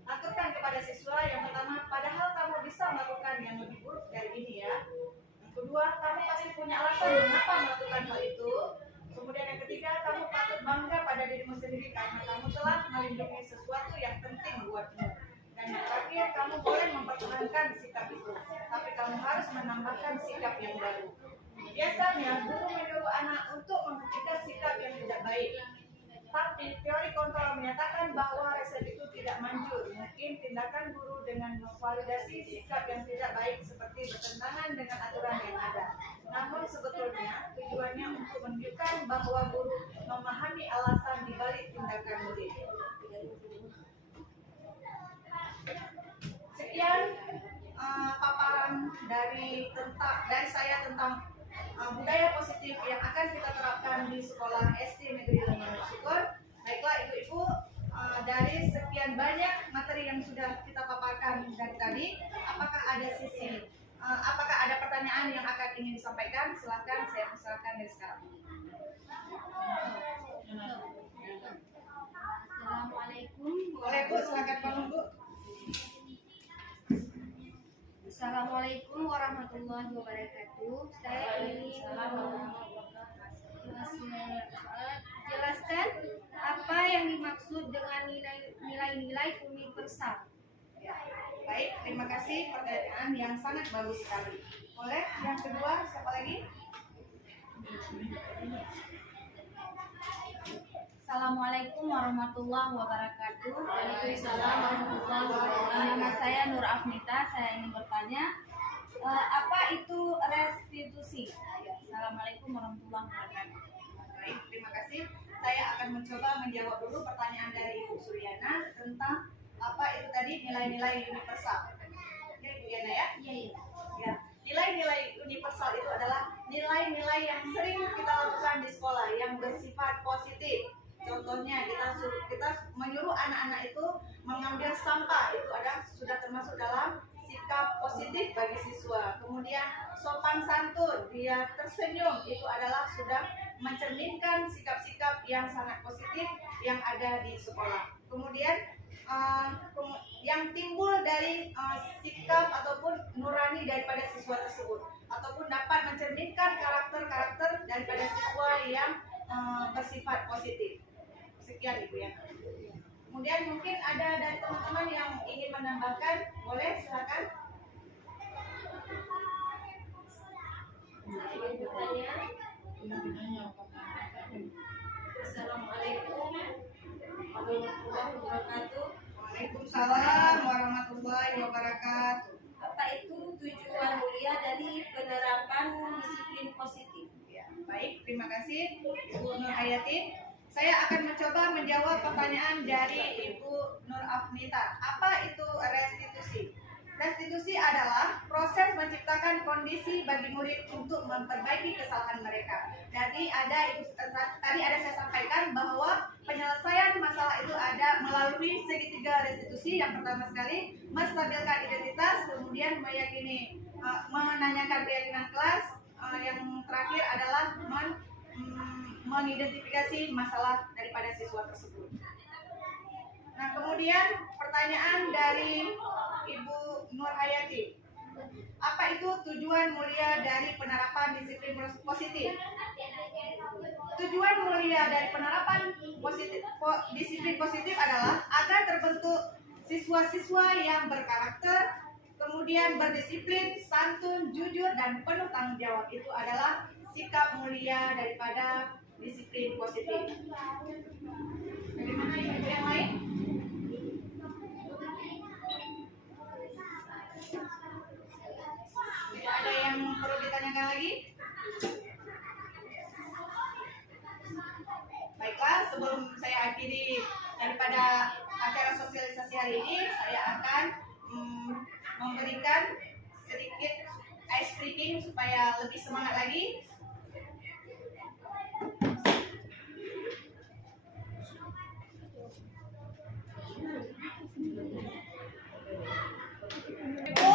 aturkan kepada siswa. Yang pertama, padahal kamu bisa melakukan yang lebih buruk dari ini ya. Yang kedua, kamu pasti punya alasan mengapa melakukan hal itu. Kemudian yang ketiga, kamu patut bangga pada dirimu sendiri karena kamu telah melindungi sesuatu yang penting buatmu. Dan yang terakhir, kamu boleh mempertahankan sikap itu, tapi kamu harus menambahkan sikap yang baru. Biasanya, guru menyuruh anak untuk membuktikan sikap yang tidak baik. Tapi teori kontrol menyatakan bahwa resep itu tidak manjur. Mungkin tindakan guru dengan memvalidasi sikap yang tidak baik seperti bertentangan dengan aturan yang ada. Namun sebetulnya tujuannya untuk menunjukkan bahwa guru memahami alasan dibalik tindakan murid. Sekian paparan dari saya tentang budaya positif yang akan kita terapkan di sekolah SD Negeri Lembaga Syukur. Baiklah ibu-ibu, dari sekian banyak materi yang sudah kita paparkan dari tadi, apakah ada pertanyaan yang akan ingin disampaikan? Silakan, saya persilakan dari sekarang. Assalamualaikum. Boleh Bu, silakan bangun Bu. Assalamualaikum warahmatullahi wabarakatuh. Saya ingin jelaskan apa yang dimaksud dengan nilai-nilai universal. Ya, baik, terima kasih, pertanyaan yang sangat bagus sekali. Boleh, yang kedua, siapa lagi? Assalamualaikum warahmatullahi wabarakatuh. Waalaikumsalam warahmatullahi wabarakatuh. Nama saya Nur Afnita. Saya ingin bertanya, apa itu restitusi? Assalamualaikum warahmatullahi wabarakatuh. Baik, terima kasih. Saya akan mencoba menjawab dulu pertanyaan dari Ibu Suryana tentang apa itu tadi nilai-nilai universal. Ya, Ibu Yana ya? Iya. Ya, nilai-nilai universal itu adalah nilai-nilai yang sering kita lakukan di sekolah yang bersifat positif. Contohnya kita menyuruh anak-anak itu mengambil sampah, itu sudah termasuk dalam sikap positif bagi siswa. Kemudian sopan santun, dia tersenyum, itu adalah sudah mencerminkan sikap-sikap yang sangat positif yang ada di sekolah. Kemudian yang timbul dari sikap ataupun nurani daripada siswa tersebut, ataupun dapat mencerminkan karakter-karakter daripada siswa yang bersifat positif. Sekian Ibu ya. Kemudian mungkin ada dari teman-teman yang ingin menambahkan, boleh silakan. Saya ingin bertanya. Assalamualaikum warahmatullahi wabarakatuh. Waalaikumsalam warahmatullahi wabarakatuh. Apa itu tujuan mulia dari penerapan disiplin positif? Ya, baik, terima kasih Ibu Nur Hayati. Saya akan mencoba menjawab pertanyaan dari Ibu Nur Afnita. Apa itu restitusi? Restitusi adalah proses menciptakan kondisi bagi murid untuk memperbaiki kesalahan mereka. Jadi tadi ada saya sampaikan bahwa penyelesaian masalah itu ada melalui segitiga restitusi. Yang pertama sekali menstabilkan identitas, kemudian menanyakan keyakinan kelas. Yang terakhir adalah mengidentifikasi masalah daripada siswa tersebut. Nah, kemudian pertanyaan dari Ibu Nur Hayati. Apa itu tujuan mulia dari penerapan disiplin positif? Tujuan mulia dari penerapan disiplin positif adalah agar terbentuk siswa-siswa yang berkarakter, kemudian berdisiplin, santun, jujur, dan penuh tanggung jawab. Itu adalah sikap mulia daripada disiplin positif. Bagaimana ibu yang lain? Tidak ada yang perlu ditanyakan lagi? Baiklah, sebelum saya akhiri daripada acara sosialisasi hari ini, saya akan memberikan sedikit ice breaking supaya lebih semangat lagi. Ibu,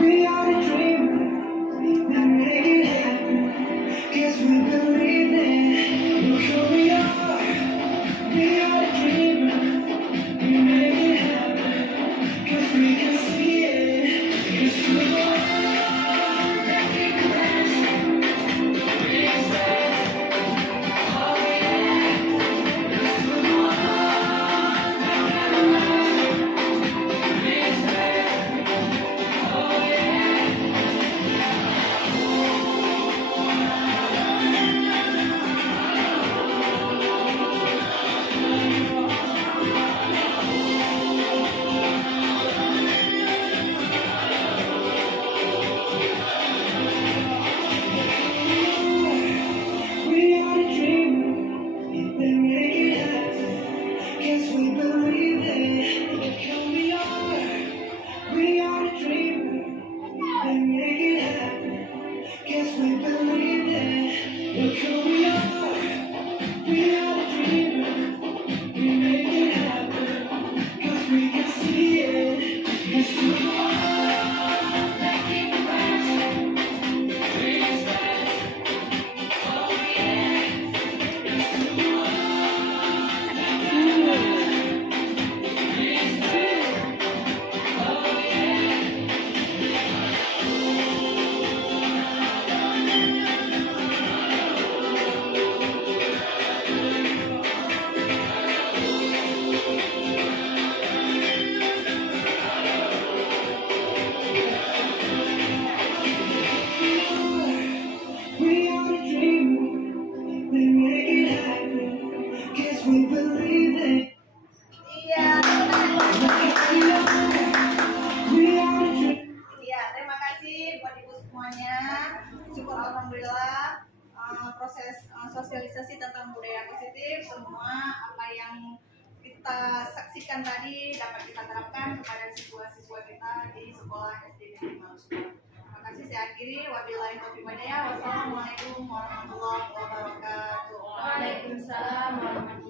We are the dreamers that make it happen. Guess we believe it. Look who we are. We are the dreamers. We make it happen. Guess we can see it. Guess we are. We are the dreamers that make it happen. Guess we believe it. Look who we are. We are the dreamers that make it happen. Guess we believe it. Look who we are. We are the dreamers. We make it happen. Guess we can see it. Guess we are. We are the dreamers that make it happen. Guess we believe it. Iya, We are the dreamers. iya, terima kasih buat ibu semuanya. Syukur alhamdulillah proses sosialisasi tentang budaya positif semua apa yang kita saksikan tadi dapat kita terapkan kepada siswa-siswa kita di sekolah SD Negeri Malusutra. Terima kasih, saya akhiri. Wabillahi taufiq wal hidayah. Wassalamualaikum warahmatullahi wabarakatuh. Waalaikumsalam warahmatullahi